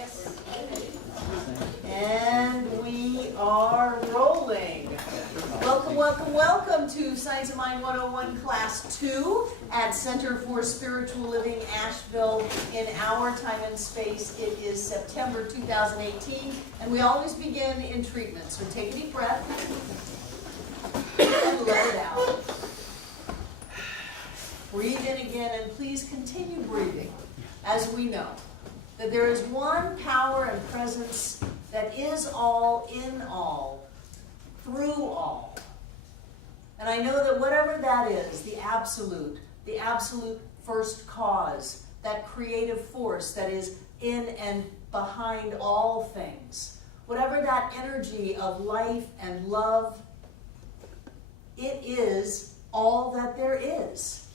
Yes. And we are rolling. Welcome, welcome, welcome to Science of Mind 101 Class 2 at Center for Spiritual Living, Asheville. In our time and space, it is September 2018, and we always begin in treatment. So take a deep breath and let it out. Breathe in again, and please continue breathing, as we know that there is one power and presence that is all, in all, through all. And I know that whatever that is, the absolute first cause, that creative force that is in and behind all things, whatever that energy of life and love, it is all that there is.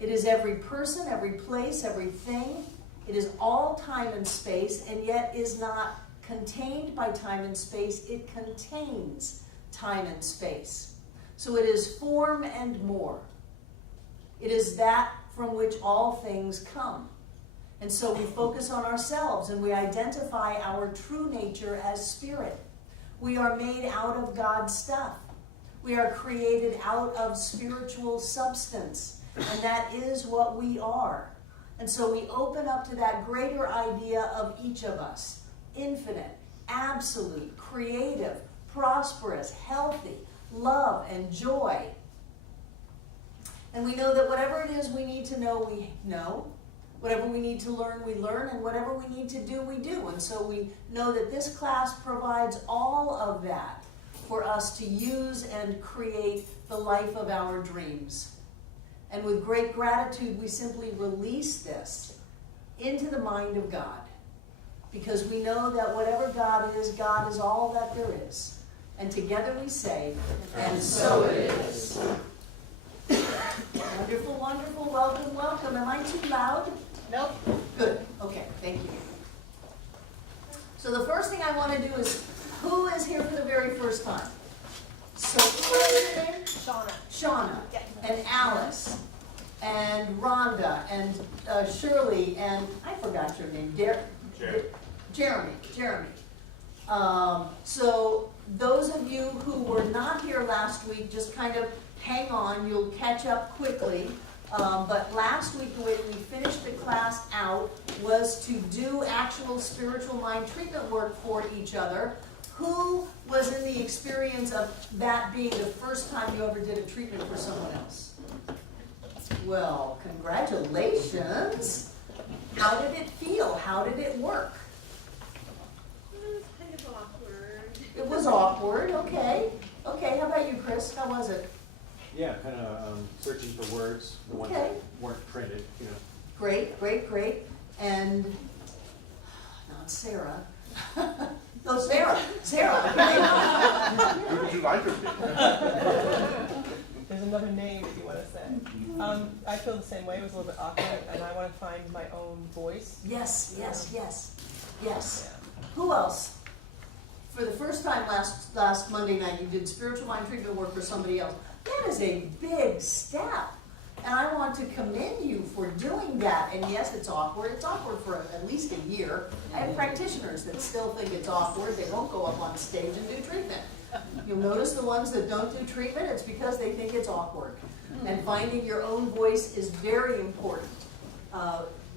It is every person, every place, everything. It is all time and space, and yet is not contained by time and space. It contains time and space. So it is form and more. It is that from which all things come. And so we focus on ourselves, and we identify our true nature as spirit. We are made out of God's stuff. We are created out of spiritual substance, and that is what we are. And so we open up to that greater idea of each of us. Infinite, absolute, creative, prosperous, healthy, love, and joy. And we know that whatever it is we need to know, we know. Whatever we need to learn, we learn. And whatever we need to do, we do. And so we know that this class provides all of that for us to use and create the life of our dreams. And with great gratitude, we simply release this into the mind of God. Because we know that whatever God is all that there is. And together we say, and so it is. Wonderful, wonderful, welcome, welcome. Am I too loud? Nope. Good, okay, thank you. So the first thing I want to do is, who is here for the very first time? So, what is your name? Shauna. Shauna, Yeah. and Alice, and Rhonda, and Shirley, and I forgot your name, Jeremy. So those of you who were not here last week, just kind of hang on, you'll catch up quickly. But last week, the way we finished the class out was to do actual spiritual mind treatment work for each other. Who was in the experience of that being the first time you ever did a treatment for someone else? Well, congratulations. How did it feel? How did it work? It was kind of awkward. It was awkward, okay. Okay, how about you, Chris? How was it? Yeah, kind of searching for words, the ones Okay. that weren't printed, you know. Great, great, great. And not Sarah. No, Sarah. Who would you like to be? There's another name if you want to say. I feel the same way. It was a little bit awkward, and I want to find my own voice. Yes. Yeah. Who else? For the first time last Monday night, you did spiritual mind treatment work for somebody else. That is a big step. And I want to commend you for doing that. And yes, it's awkward. It's awkward for at least a year. I have practitioners that still think it's awkward. They won't go up on stage and do treatment. You'll notice the ones that don't do treatment, it's because they think it's awkward. And finding your own voice is very important.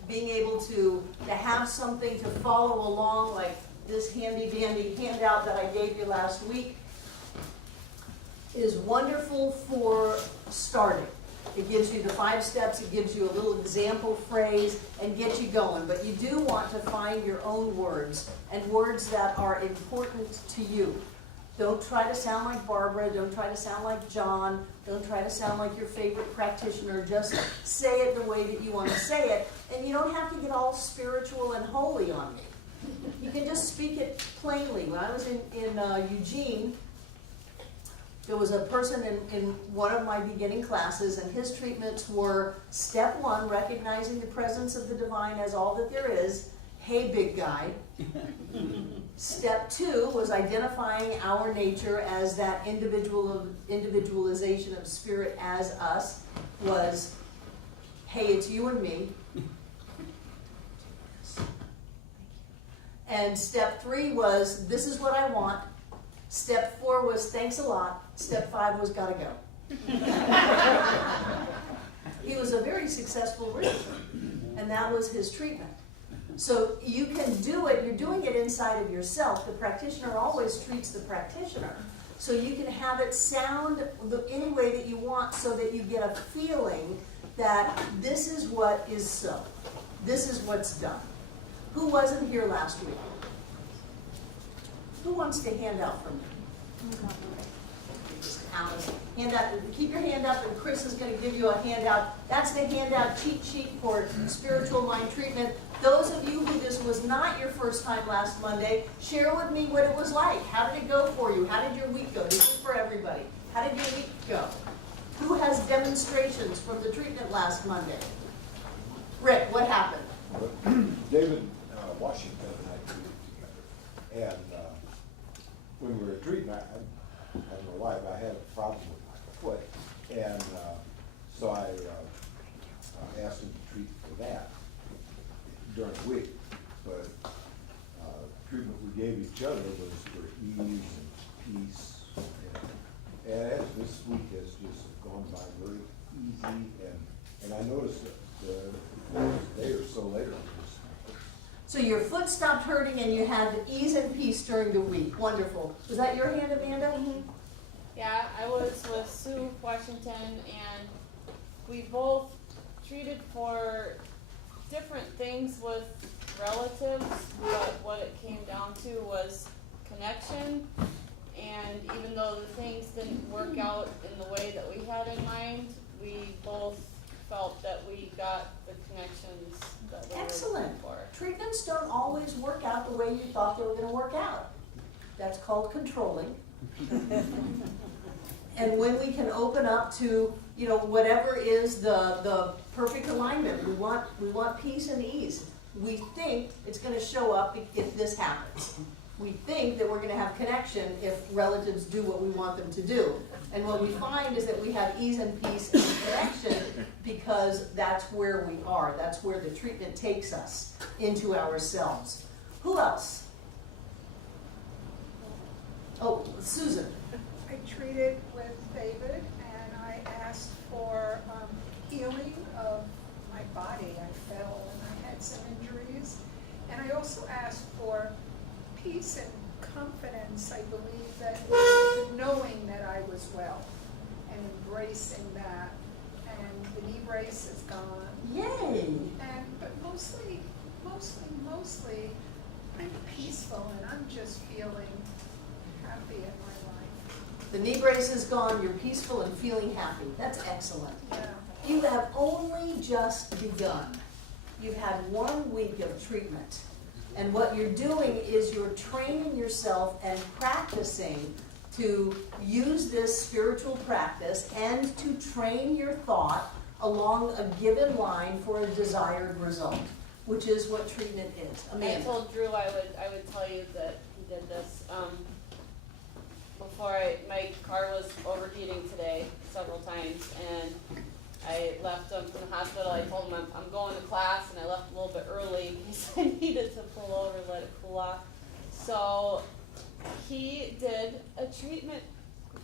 Being able to have something to follow along, like this handy-dandy handout that I gave you last week, is wonderful for starting. It gives you the 5 steps, it gives you a little example phrase, and gets you going. But you do want to find your own words, and words that are important to you. Don't try to sound like Barbara, don't try to sound like John, don't try to sound like your favorite practitioner. Just say it the way that you want to say it, and you don't have to get all spiritual and holy on me. You can just speak it plainly. When I was in Eugene, there was a person in one of my beginning classes, and his treatments were step 1, recognizing the presence of the divine as all that there is. Hey, big guy. Step 2 was identifying our nature as that individualization of spirit as us. Was, hey, it's you and me. And step 3 was, this is what I want. Step 4 was, thanks a lot. Step 5 was, gotta go. He was a very successful realtor, and that was his treatment. So you can do it, you're doing it inside of yourself. The practitioner always treats the practitioner. So you can have it sound any way that you want so that you get a feeling that this is what is so. This is what's done. Who wasn't here last week? Who wants to hand out from me? Alice, hand out, keep your hand up, and Chris is going to give you a handout. That's the handout cheat sheet for spiritual mind treatment. Those of you who this was not your first time last Monday, share with me what it was like. How did it go for you? How did your week go? This is for everybody. How did your week go? Who has demonstrations from the treatment last Monday? Rick, what happened? David Washington and I treated together. And when we were treating, I don't know why, but I had a problem with my foot. And so I asked him to treat for that during the week. But treatment we gave each other was for ease and peace. And this week has just gone by very easy. And I noticed that a day or so later, So your foot stopped hurting and you had ease and peace during the week. Wonderful. Was that your hand, Amanda? Mm-hmm. Yeah, I was with Sue Washington, and we both treated for different things with relatives, but what it came down to was connection. And even though the things didn't work out in the way that we had in mind, we both felt that we got the connections that we were Excellent. looking for. Treatments don't always work out the way you thought they were going to work out. That's called controlling. And when we can open up to, whatever is the perfect alignment, we want peace and ease. We think it's going to show up if this happens. We think that we're going to have connection if relatives do what we want them to do. And what we find is that we have ease and peace and connection because that's where we are. That's where the treatment takes us, into ourselves. Who else? Oh, Susan. I treated with David, and I asked for healing of my body. I fell and I had some injuries. And I also asked for peace and confidence, I believe, that knowing that I was well and embracing that. And the knee brace is gone. Yay! But mostly, I'm peaceful, and I'm just feeling happy in my life. The knee brace is gone, you're peaceful and feeling happy. That's excellent. Yeah. You have only just begun. You've had 1 week of treatment. And what you're doing is you're training yourself and practicing to use this spiritual practice and to train your thought along a given line for a desired result, which is what treatment is. Amanda. I told Drew I would tell you that he did this. Before my car was overheating today several times, and I left him from the hospital. I told him I'm going to class, and I left a little bit early because I needed to pull over, let it cool off. So he did a treatment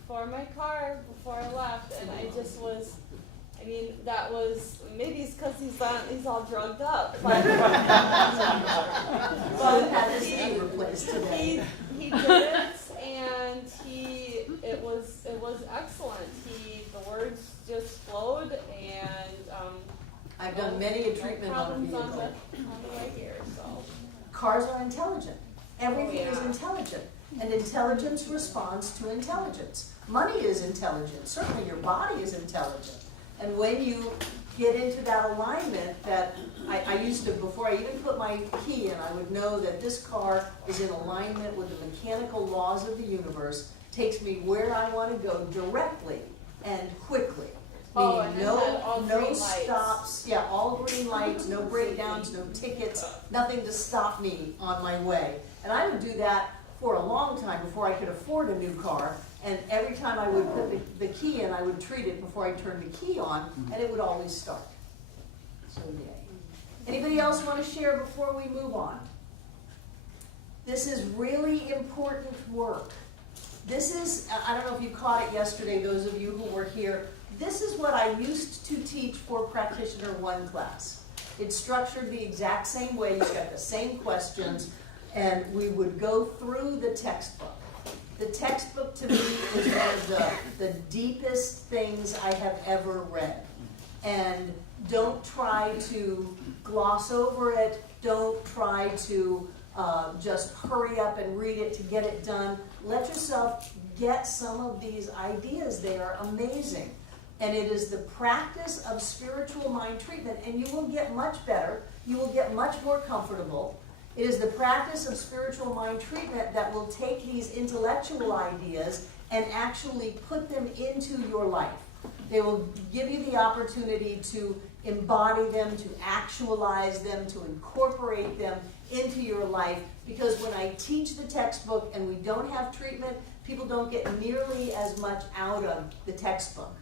for my car before I left, and I just was. I mean, that was, maybe it's because he's all drugged up. But Well, had his knee replaced today. he did it, and it was excellent. The words just flowed, and I've done many a no treatment on a problems on vehicle. the way here. So Cars are intelligent. Everything is yeah. intelligent. And intelligence responds to intelligence. Money is intelligent. Certainly your body is intelligent. And when you get into that alignment that I used to, before I even put my key in, I would know that this car is in alignment with the mechanical laws of the universe, takes me where I want to go directly and quickly. Oh, Meaning and then had all no green lights. stops, yeah, all green lights, no breakdowns, no tickets, nothing to stop me on my way. And I would do that for a long time before I could afford a new car. And every time I would put the key in, I would treat it before I turned the key on, and it would always start. So yay. Anybody else want to share before we move on? This is really important work. This is, I don't know if you caught it yesterday, those of you who were here, this is what I used to teach for Practitioner 1 class. It's structured the exact same way, you've got the same questions, and we would go through the textbook. The textbook to me is one of the deepest things I have ever read. And don't try to gloss over it, don't try to just hurry up and read it to get it done. Let yourself get some of these ideas. They are amazing. And it is the practice of spiritual mind treatment, and you will get much better. You will get much more comfortable. It is the practice of spiritual mind treatment that will take these intellectual ideas and actually put them into your life. They will give you the opportunity to embody them, to actualize them, to incorporate them into your life. Because when I teach the textbook and we don't have treatment, people don't get nearly as much out of the textbook.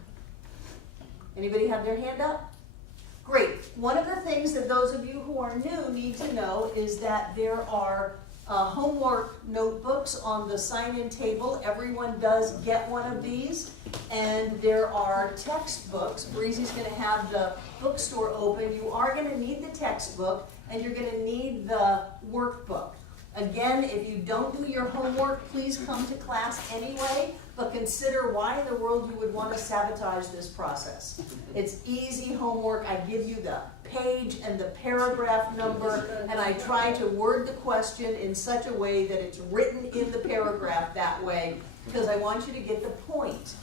Anybody have their hand up? Great. One of the things that those of you who are new need to know is that there are homework notebooks on the sign-in table. Everyone does get one of these. And there are textbooks. Breezy's going to have the bookstore open. You are going to need the textbook, and you're going to need the workbook. Again, if you don't do your homework, please come to class anyway, but consider why in the world you would want to sabotage this process. It's easy homework. I give you the page and the paragraph number, and I try to word the question in such a way that it's written in the paragraph that way, because I want you to get the point.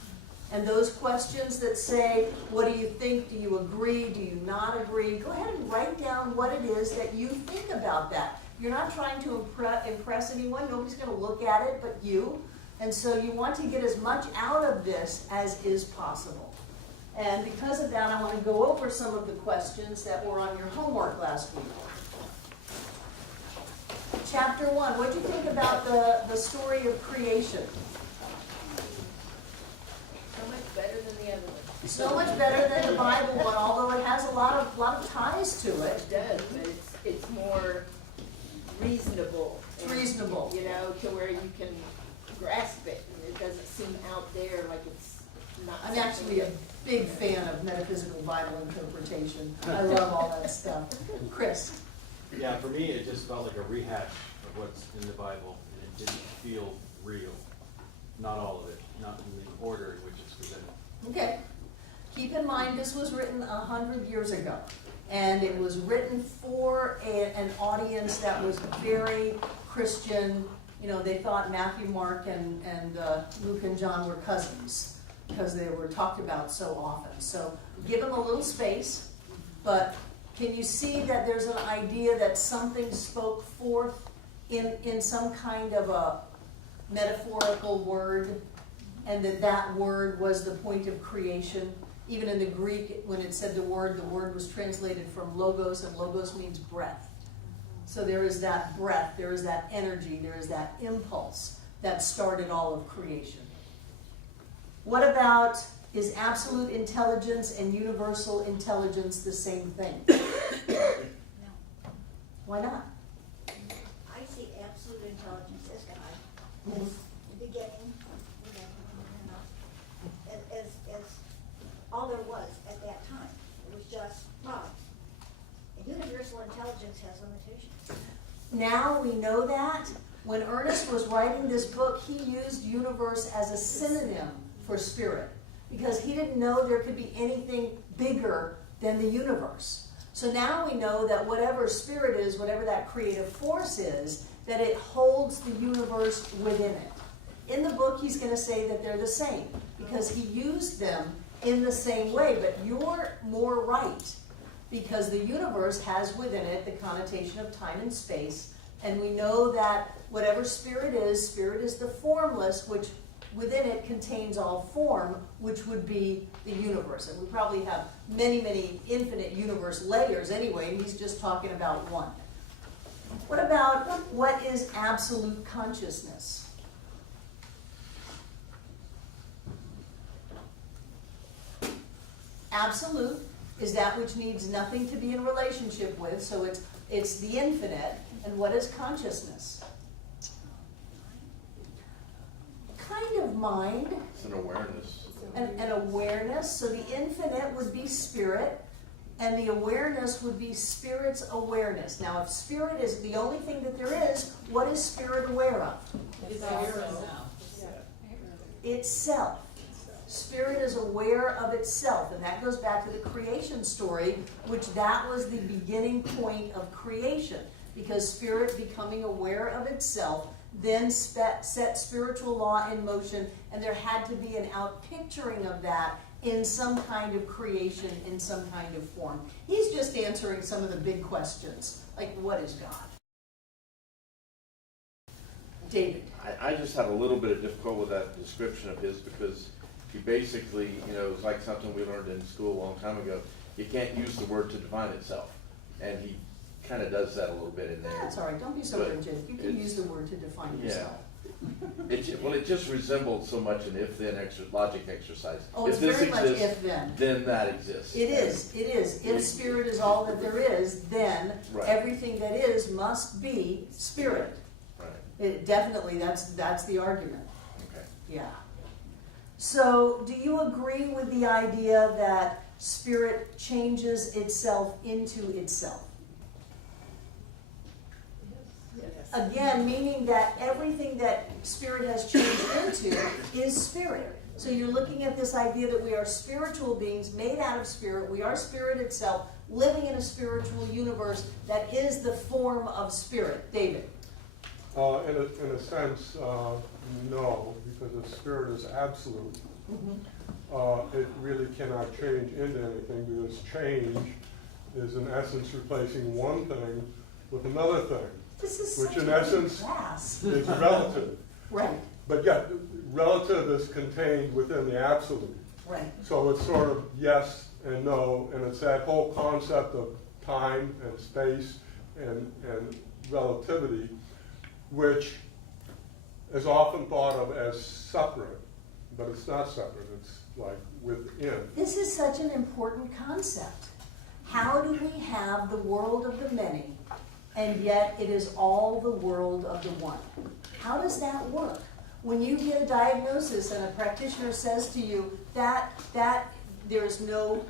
And those questions that say, what do you think? Do you agree? Do you not agree? Go ahead and write down what it is that you think about that. You're not trying to impress anyone. Nobody's going to look at it but you. And so you want to get as much out of this as is possible. And because of that, I want to go over some of the questions that were on your homework last week. Chapter 1, what do you think about the story of creation? So much better than the other one. So much better than the Bible one, although it has a lot of ties to it. It does, but it's more reasonable. It's reasonable. You know, to where you can grasp it, and it doesn't seem out there like it's not. I'm actually a big fan of metaphysical Bible interpretation. I love all that stuff. Chris? Yeah, for me, it just felt like a rehash of what's in the Bible, and it didn't feel real. Not all of it, not in the order in which it's presented. Okay. Keep in mind, this was written 100 years ago. And it was written for an audience that was very Christian. You know, they thought Matthew, Mark, and Luke and John were cousins because they were talked about so often. So give them a little space, but can you see that there's an idea that something spoke forth in some kind of a metaphorical word, and that word was the point of creation? Even in the Greek, when it said the word was translated from logos, and logos means breath. So there is that breath, there is that energy, there is that impulse that started all of creation. What about, is absolute intelligence and universal intelligence the same thing? No. Why not? I see absolute intelligence as God, as the beginning, as all there was at that time. It was just God. And universal intelligence has limitations. Now we know that. When Ernest was writing this book, he used universe as a synonym for spirit, because he didn't know there could be anything bigger than the universe. So now we know that whatever spirit is, whatever that creative force is, that it holds the universe within it. In the book, he's going to say that they're the same, because he used them in the same way, but you're more right, because the universe has within it the connotation of time and space, and we know that whatever spirit is the formless, which within it contains all form, which would be the universe. And we probably have many, many infinite universe layers anyway, and he's just talking about one. What about, what is absolute consciousness? Absolute is that which needs nothing to be in relationship with, so it's the infinite. And what is consciousness? kind of mind, It's an awareness. an awareness. So the infinite would be spirit, and the awareness would be spirit's awareness. Now, if spirit is the only thing that there is, what is spirit aware of? Itself. Spirit is aware of itself, and that goes back to the creation story, which that was the beginning point of creation, because spirit becoming aware of itself then set spiritual law in motion, and there had to be an outpicturing of that in some kind of creation, in some kind of form. He's just answering some of the big questions, like what is God? David. I just had a little bit of difficulty with that description of his, because he basically, it's like something we learned in school a long time ago. You can't use the word to define itself. And he kind of does that a little bit in there. That's all right, don't be so But rigid. You can use the word to define yourself. It just resembled so much an if-then logic exercise. Oh, it's If this very much exists, if-then. then that exists. It is. If spirit is all that there is, then Right. everything that is must be spirit. Right, It definitely, that's the argument. okay. Yeah. So, do you agree with the idea that spirit changes itself into itself? Again, meaning that everything that spirit has changed into is spirit. So you're looking at this idea that we are spiritual beings made out of spirit. We are spirit itself, living in a spiritual universe that is the form of spirit. David. In a sense, no, because the spirit is absolute. It really cannot change into anything, because change is in essence replacing one thing with another thing, This is which such in a essence class. is relative. Right, But yet, relative is contained within the absolute. right. So it's sort of yes and no, and it's that whole concept of time and space and relativity, which is often thought of as separate, but it's not separate, it's like within. This is such an important concept. How do we have the world of the many, and yet it is all the world of the one? How does that work? When you get a diagnosis and a practitioner says to you that there is no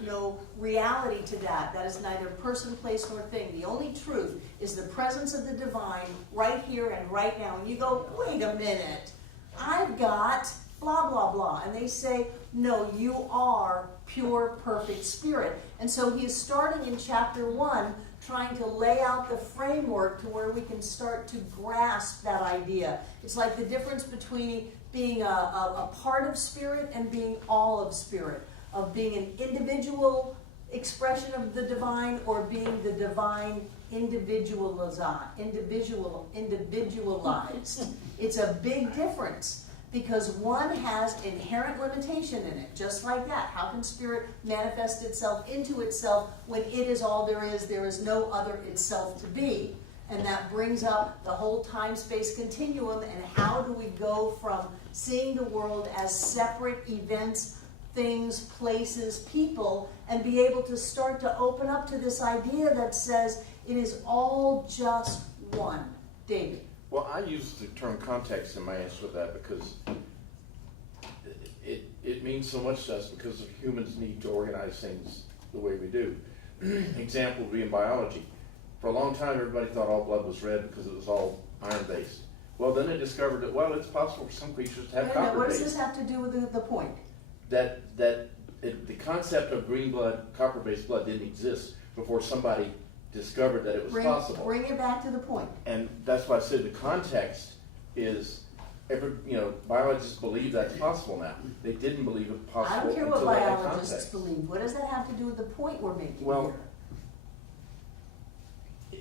reality to that is neither person, place, nor thing. The only truth is the presence of the divine right here and right now. And you go, wait a minute, I've got blah, blah, blah. And they say, no, you are pure, perfect spirit. And so he is starting in chapter 1, trying to lay out the framework to where we can start to grasp that idea. It's like the difference between being a part of spirit and being all of spirit, of being an individual expression of the divine or being the divine individualized. It's a big difference, because one has inherent limitation in it, just like that. How can spirit manifest itself into itself when it is all there is no other itself to be? And that brings up the whole time-space continuum, and how do we go from seeing the world as separate events, things, places, people, and be able to start to open up to this idea that says it is all just one. David. Well, I use the term context in my answer to that, because it means so much to us because of humans' need to organize things the way we do. Example would be in biology. For a long time, everybody thought all blood was red because it was all iron-based. Well, then they discovered that, it's possible for some creatures to have Wait a minute, what does copper-based. this have to do with the point? The concept of green blood, copper-based blood didn't exist before somebody discovered that it was possible. Bring it back to the point. And that's why I said the context is, biologists believe that's possible now. They didn't believe it possible I don't care what until they had biologists context. believe. What does that have to do with the point we're making Well, here?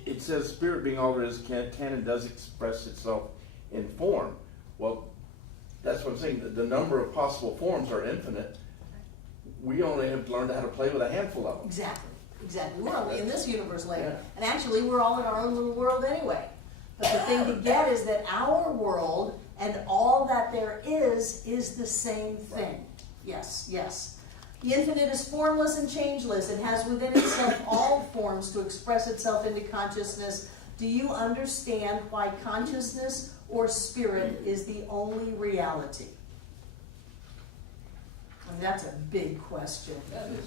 It says spirit being all there is can and does express itself in form. Well, that's what I'm saying. The number of possible forms are infinite. We only have learned how to play with a handful of them. Exactly. We're only in this universe later. Yeah. And actually, we're all in our own little world anyway. But the thing to get is that our world and all that there is the same thing. Yes. The infinite is formless and changeless. It has within itself all forms to express itself into consciousness. Do you understand why consciousness or spirit is the only reality? And that's a big question.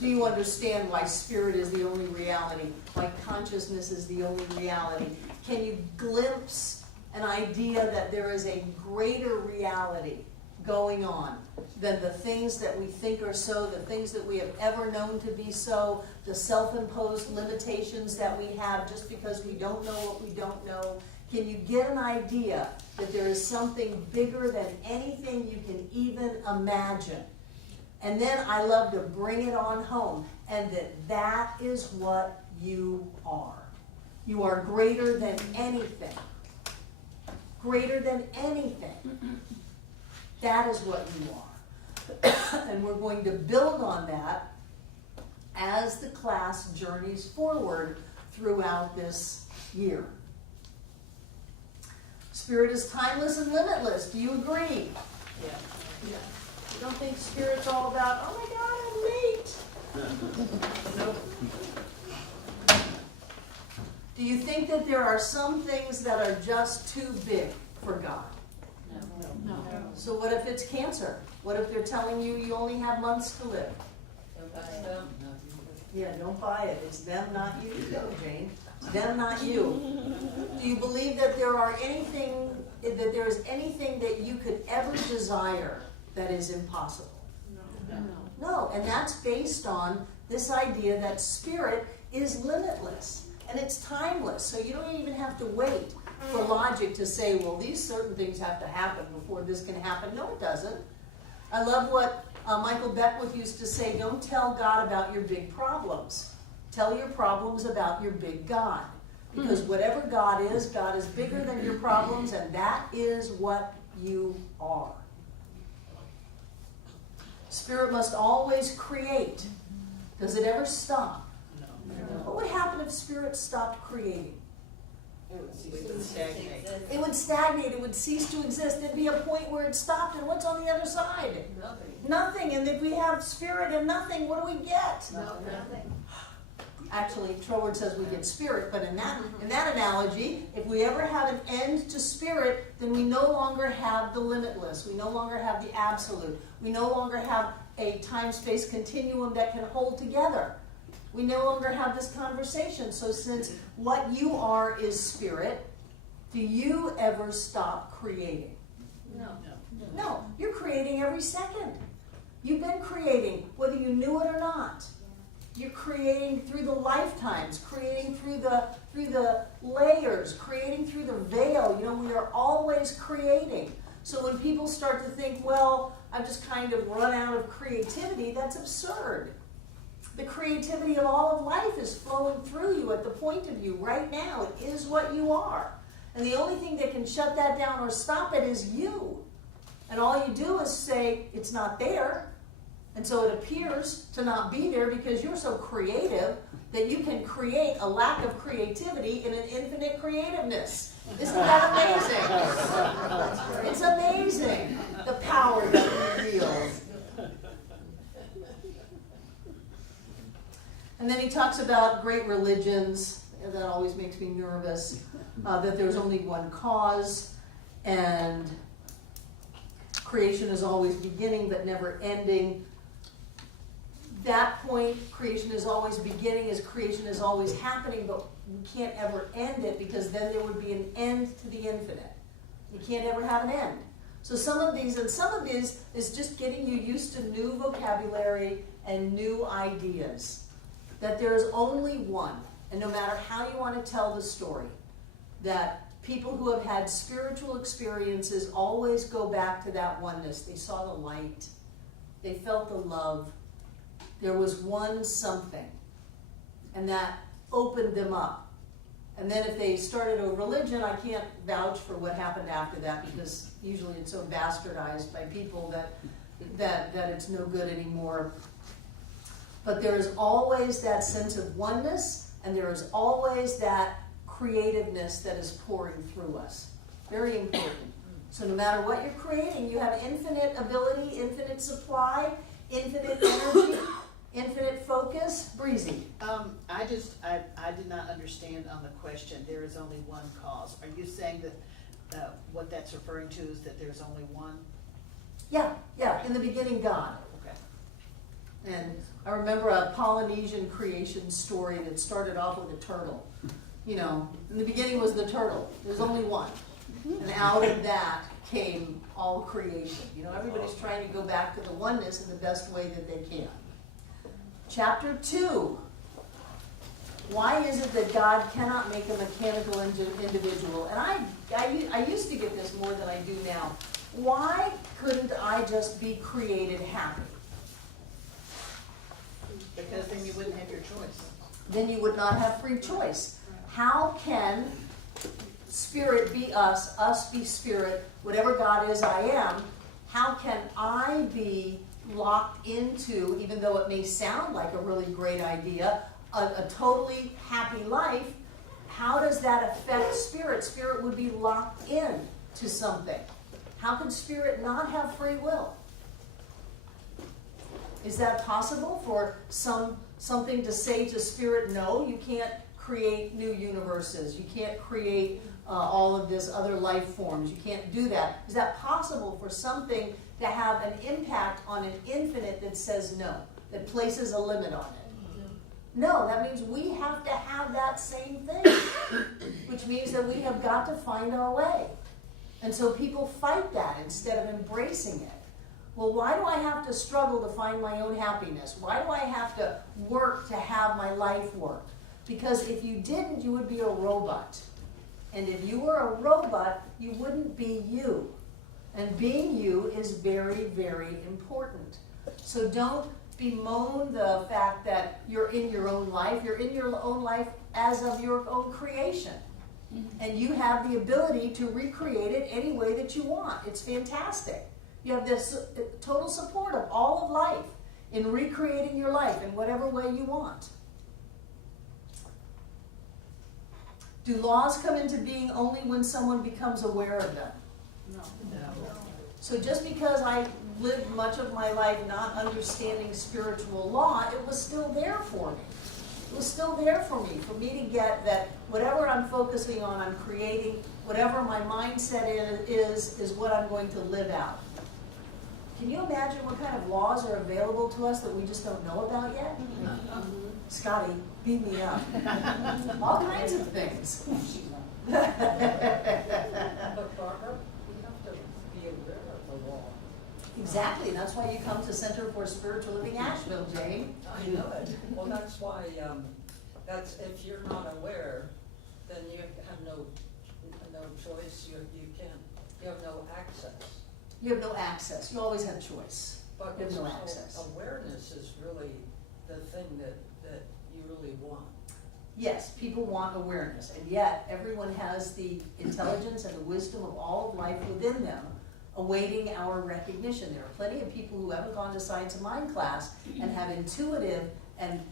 Do you understand why spirit is the only reality? Why consciousness is the only reality? Can you glimpse an idea that there is a greater reality going on than the things that we think are so, the things that we have ever known to be so, the self-imposed limitations that we have just because we don't know what we don't know? Can you get an idea that there is something bigger than anything you can even imagine? And then I love to bring it on home, and that is what you are. You are greater than anything. Greater than anything. That is what you are. And we're going to build on that as the class journeys forward throughout this year. Spirit is timeless and limitless. Do you agree? Yeah. You don't think spirit's all about, oh my God, I'm late? Nope. Do you think that there are some things that are just too big for God? No. So what if it's cancer? What if they're telling you you only have months to live? Yeah, don't buy it. It's them, not you. Go, Jane. It's them, not you. Do you believe that there is anything that you could ever desire that is impossible? No, and that's based on this idea that spirit is limitless and it's timeless. So you don't even have to wait for logic to say, well, these certain things have to happen before this can happen. No, it doesn't. I love what Michael Beckwith used to say, don't tell God about your big problems. Tell your problems about your big God. Because whatever God is bigger than your problems, and that is what you are. Spirit must always create. Does it ever stop? No. What would happen if spirit stopped creating? We would stagnate. It would stagnate. It would cease to exist. There'd be a point where it stopped, and what's on the other side? Nothing. And if we have spirit and nothing, what do we get? Nothing. Actually, Troward says we get spirit, but in that analogy, if we ever have an end to spirit, then we no longer have the limitless. We no longer have the absolute. We no longer have a time-space continuum that can hold together. We no longer have this conversation. So since what you are is spirit, do you ever stop creating? No, you're creating every second. You've been creating, whether you knew it or not. You're creating through the lifetimes, creating through the layers, creating through the veil. You know, we are always creating. So when people start to think, well, I've just kind of run out of creativity, that's absurd. The creativity of all of life is flowing through you at the point of you right now. It is what you are. And the only thing that can shut that down or stop it is you. And all you do is say, it's not there. And so it appears to not be there because you're so creative that you can create a lack of creativity in an infinite creativeness. Isn't that amazing? It's amazing, the power that we wield. And then he talks about great religions, and that always makes me nervous, that there's only one cause, and creation is always beginning but never ending. That point, creation is always beginning, as creation is always happening, but we can't ever end it because then there would be an end to the infinite. You can't ever have an end. So some of these is just getting you used to new vocabulary and new ideas. That there's only one, and no matter how you want to tell the story, that people who have had spiritual experiences always go back to that oneness. They saw the light. They felt the love. There was one something, and that opened them up. And then if they started a religion, I can't vouch for what happened after that because usually it's so bastardized by people that it's no good anymore. But there is always that sense of oneness, and there is always that creativeness that is pouring through us. Very important. So no matter what you're creating, you have infinite ability, infinite supply, infinite energy, infinite focus. Breezy. I did not understand on the question, there is only one cause. Are you saying that what that's referring to is that there's only one? Yeah, in the beginning, God. Okay. And I remember a Polynesian creation story that started off with a turtle. You know, in the beginning was the turtle. There's only one. And out of that came all creation. You know, everybody's trying to go back to the oneness in the best way that they can. Chapter 2. Why is it that God cannot make a mechanical individual? And I used to get this more than I do now. Why couldn't I just be created happy? Because then you wouldn't have your choice. Then you would not have free choice. How can spirit be us, us be spirit, whatever God is, I am? How can I be locked into, even though it may sound like a really great idea, a totally happy life? How does that affect spirit? Spirit would be locked in to something. How can spirit not have free will? Is that possible for something to say to spirit, no, you can't create new universes, you can't create all of this other life forms, you can't do that? Is that possible for something to have an impact on an infinite that says no, that places a limit on it? No, that means we have to have that same thing, which means that we have got to find our way. And so people fight that instead of embracing it. Well, why do I have to struggle to find my own happiness? Why do I have to work to have my life work? Because if you didn't, you would be a robot. And if you were a robot, you wouldn't be you. And being you is very, very important. So don't bemoan the fact that you're in your own life. You're in your own life as of your own creation. And you have the ability to recreate it any way that you want. It's fantastic. You have this total support of all of life in recreating your life in whatever way you want. Do laws come into being only when someone becomes aware of them? No. So just because I lived much of my life not understanding spiritual law, it was still there for me. It was still there for me to get that whatever I'm focusing on, I'm creating, whatever my mindset is what I'm going to live out. Can you imagine what kind of laws are available to us that we just don't know about yet? Scotty, beat me up. All kinds of things. But Barbara, we have to be aware of the law. Exactly, that's why you come to Center for Spiritual Living Asheville, Jane. I know it. Well, that's why, that's, if you're not aware, then you have no choice, you have no access. You have no access, you always have choice. But You have no so access. awareness is really the thing that you really want. Yes, people want awareness, and yet everyone has the intelligence and the wisdom of all of life within them, awaiting our recognition. There are plenty of people who haven't gone to Science of Mind class and have intuited and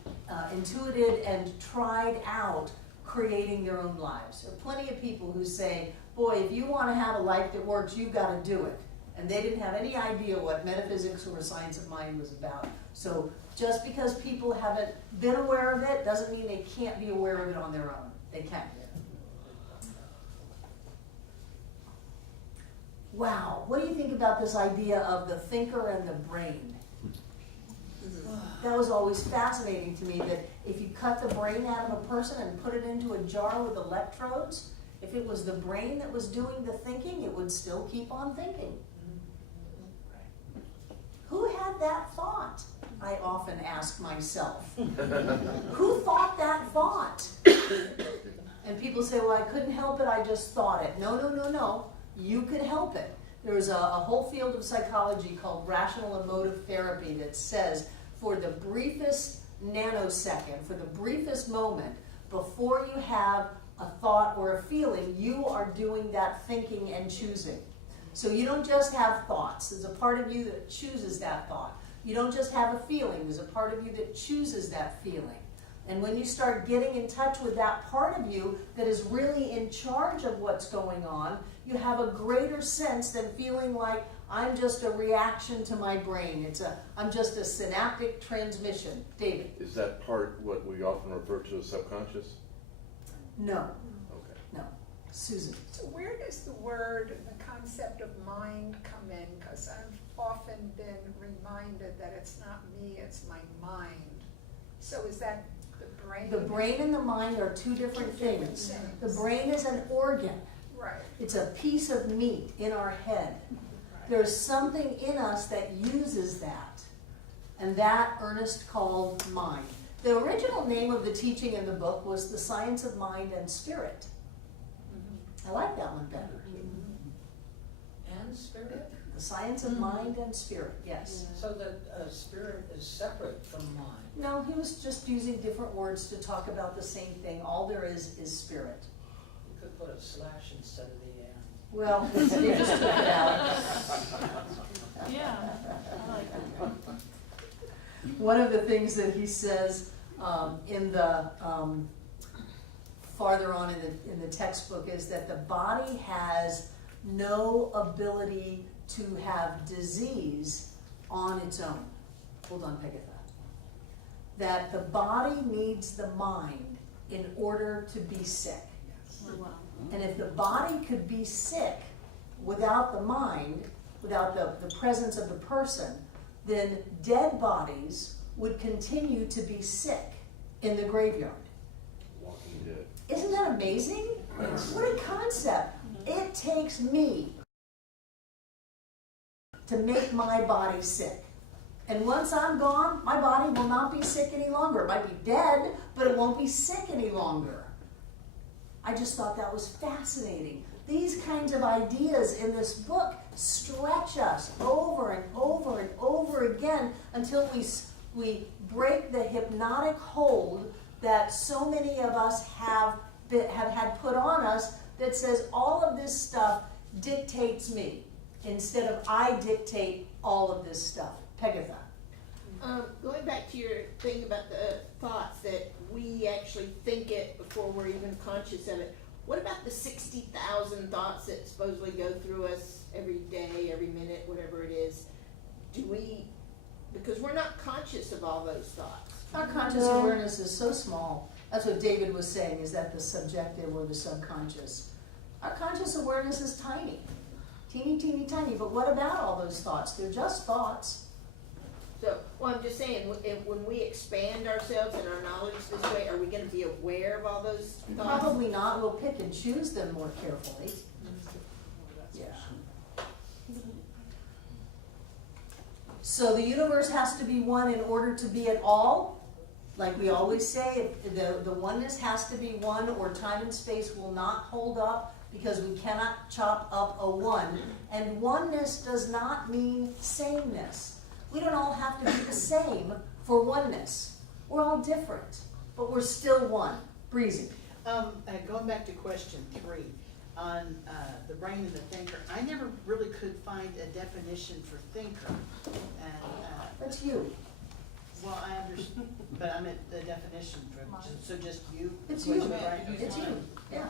tried out creating their own lives. There are plenty of people who say, boy, if you want to have a life that works, you've got to do it. And they didn't have any idea what metaphysics or Science of Mind was about. So just because people haven't been aware of it doesn't mean they can't be aware of it on their own. They can. Wow, what do you think about this idea of the thinker and the brain? That was always fascinating to me, that if you cut the brain out of a person and put it into a jar with electrodes, if it was the brain that was doing the thinking, it would still keep on thinking. Who had that thought? I often ask myself. Who thought that thought? And people say, well, I couldn't help it, I just thought it. No. You could help it. There's a whole field of psychology called rational emotive therapy that says for the briefest nanosecond, for the briefest moment, before you have a thought or a feeling, you are doing that thinking and choosing. So you don't just have thoughts. There's a part of you that chooses that thought. You don't just have a feeling. There's a part of you that chooses that feeling. And when you start getting in touch with that part of you that is really in charge of what's going on, you have a greater sense than feeling like I'm just a reaction to my brain. I'm just a synaptic transmission. David? Is that part what we often refer to as subconscious? No. Okay. No. Susan. So where does the word, the concept of mind come in? Because I've often been reminded that it's not me, it's my mind. So is that the brain? The brain and the mind are two different things. The brain is an organ. Right. It's a piece of meat in our head. There's something in us that uses that, and that Ernest called mind. The original name of the teaching in the book was The Science of Mind and Spirit. I like that one better. And spirit? The Science of Mind and Spirit, yes. So that spirit is separate from mind. No, he was just using different words to talk about the same thing. All there is spirit. You could put a slash instead of the and. Well, they just took it out. Yeah, I like that. One of the things that he says in the farther on in the textbook is that the body has no ability to have disease on its own. Hold on, Pegatha. That the body needs the mind in order to be sick. Wow. And if the body could be sick without the mind, without the presence of the person, then dead bodies would continue to be sick in the graveyard. Walking Dead. Isn't that amazing? What a concept. It takes me to make my body sick. And once I'm gone, my body will not be sick any longer. It might be dead, but it won't be sick any longer. I just thought that was fascinating. These kinds of ideas in this book stretch us over and over and over again until we break the hypnotic hold that so many of us have had put on us that says all of this stuff dictates me instead of I dictate all of this stuff. Pegatha. Going back to your thing about the thoughts, that we actually think it before we're even conscious of it. What about the 60,000 thoughts that supposedly go through us every day, every minute, whatever it is? Do we, because we're not conscious of all those thoughts. Our conscious awareness is so small. That's what David was saying, is that the subjective or the subconscious. Our conscious awareness is tiny. Teeny, teeny, tiny. But what about all those thoughts? They're just thoughts. So, well, I'm just saying, when we expand ourselves and our knowledge this way, are we going to be aware of all those thoughts? Probably not. We'll pick and choose them more carefully. Yeah. So the universe has to be one in order to be at all. Like we always say, the oneness has to be one, or time and space will not hold up, because we cannot chop up a one. And oneness does not mean sameness. We don't all have to be the same for oneness. We're all different, but we're still one. Breezy. Going back to question 3 on the brain and the thinker, I never really could find a definition for thinker. And That's you. well, I understand, but I meant the definition for so just you. It's Was you. it right? It's you. Yeah.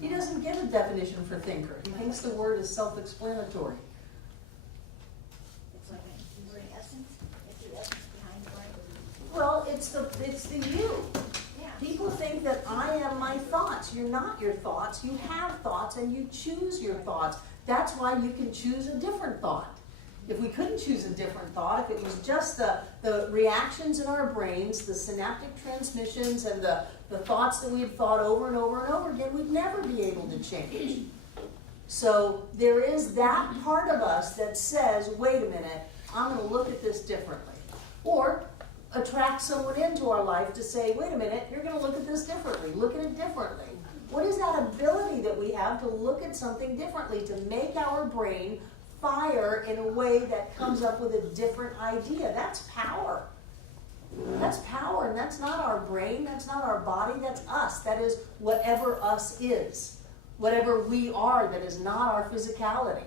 He doesn't get a definition for thinker. He thinks the word is self-explanatory. It's like the word essence, it's the essence behind the brain. Well, it's the you. Yeah. People think that I am my thoughts. You're not your thoughts. You have thoughts and you choose your thoughts. That's why you can choose a different thought. If we couldn't choose a different thought, if it was just the reactions in our brains, the synaptic transmissions and the thoughts that we had thought over and over and over again, we'd never be able to change. So there is that part of us that says, wait a minute, I'm going to look at this differently. Or attract someone into our life to say, wait a minute, you're going to look at this differently. Look at it differently. What is that ability that we have to look at something differently, to make our brain fire in a way that comes up with a different idea? That's power. That's power, and that's not our brain, that's not our body, that's us. That is whatever us is. Whatever we are that is not our physicality.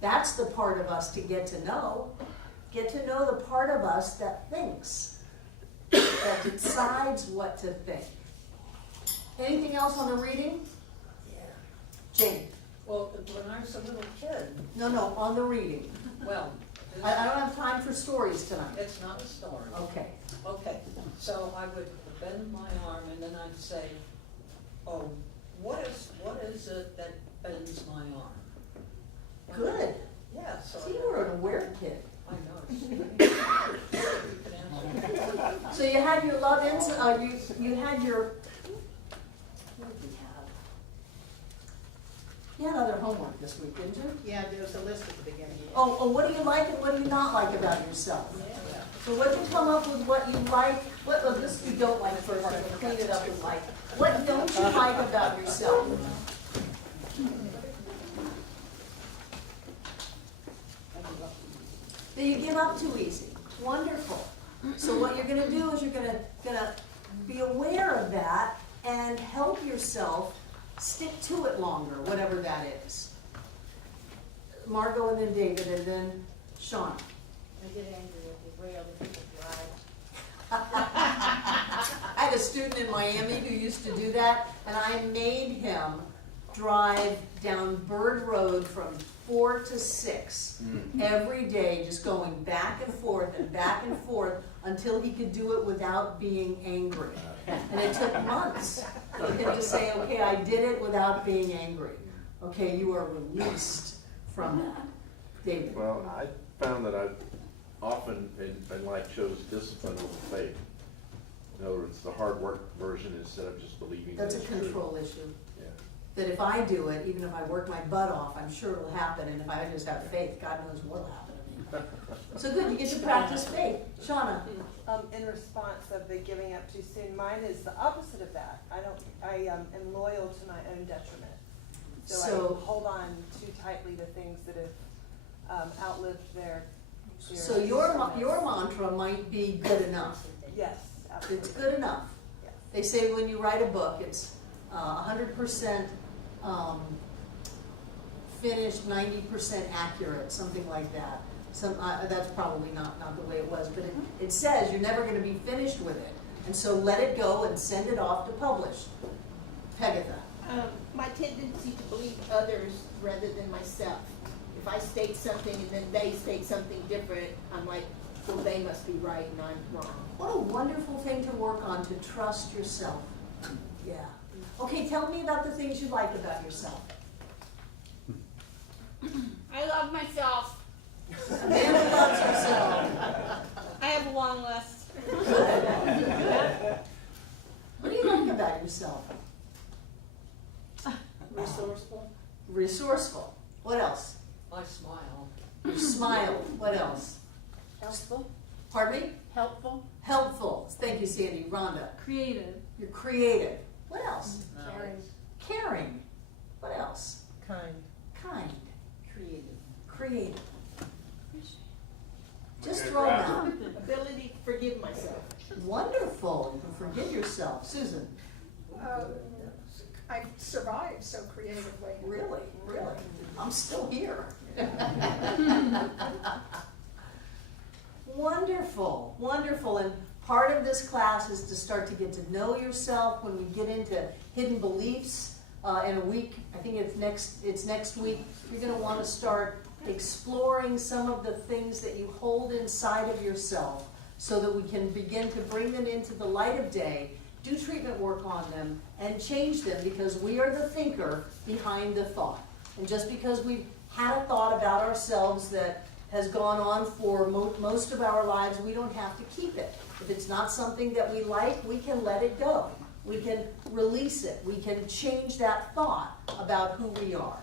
That's the part of us to get to know. Get to know the part of us that thinks, that decides what to think. Anything else on the reading? Yeah. Jane? Well, when I was a little kid, No, on the reading. well, I don't have time for stories tonight. it's not a story. Okay. Okay, so I would bend my arm and then I'd say, oh, what is it that bends my arm? Good. Yeah, so. See, you were an aware kid. I know. It's strange. You can answer. So you had your love-ins, you had your, what did you have? You had other homework this week, didn't you? Yeah, there was a list at the beginning. Oh, what do you like and what do you not like about yourself? Yeah. So what did you come up with what you like, this you don't like first, and we'll clean it up with like. What don't you like about yourself? That you give up too easy. Wonderful. So what you're gonna do is you're gonna be aware of that and help yourself stick to it longer, whatever that is. Margot and then David and then Shauna. I get angry with the way other people drive. I had a student in Miami who used to do that, and I made him drive down Bird Road from 4 to 6 every day, just going back and forth until he could do it without being angry. And it took months for him to say, okay, I did it without being angry. Okay, you are released from that. David? Well, I found that I've often in life chose discipline over faith. In other words, the hard work version instead of just believing. That's a that it's true. control issue. Yeah. That if I do it, even if I work my butt off, I'm sure it'll happen, and if I just have faith, God knows what'll happen to me. So good, you get to practice faith. Shauna? In response of the giving up too soon, mine is the opposite of that. I am loyal to my own detriment. So I hold on too tightly to things that have outlived their So your mantra might be good enough. Yes, absolutely. It's good enough. Yes. They say when you write a book, it's 100% finished, 90% accurate, something like that. That's probably not the way it was, but it says you're never going to be finished with it. And so let it go and send it off to publish. Pegatha. My tendency to believe others rather than myself. If I state something and then they state something different, I'm like, well, they must be right and I'm wrong. What a wonderful thing to work on, to trust yourself. Yeah. Okay, tell me about the things you like about yourself. I love myself. Amanda loves herself. I have a long list. What do you like about yourself? Resourceful. Resourceful. What else? I smile. You smile. What else? Helpful. Pardon me? Helpful. Helpful. Thank you, Sandy. Rhonda. Creative. You're creative. What else? Caring. Caring. What else? Kind. Kind. Creative. Creative. Just throw them out. Ability to forgive myself. Wonderful. You can forgive yourself. Susan. I survived so creatively. Really? Really? I'm still here. Wonderful. Wonderful. And part of this class is to start to get to know yourself. When we get into hidden beliefs in a week, I think it's next week, you're going to want to start exploring some of the things that you hold inside of yourself so that we can begin to bring them into the light of day, do treatment work on them, and change them, because we are the thinker behind the thought. And just because we've had a thought about ourselves that has gone on for most of our lives, we don't have to keep it. If it's not something that we like, we can let it go. We can release it. We can change that thought about who we are.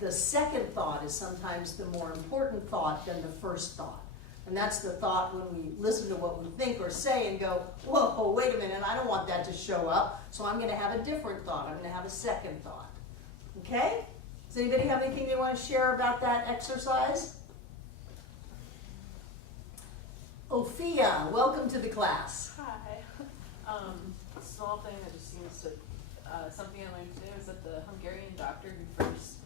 The second thought is sometimes the more important thought than the first thought. And that's the thought when we listen to what we think or say and go, whoa, wait a minute, I don't want that to show up, so I'm going to have a different thought. I'm going to have a second thought. Okay? Does anybody have anything they want to share about that exercise? Ophia, welcome to the class. Hi. Small thing that just seems to, something I learned today was that the Hungarian doctor who first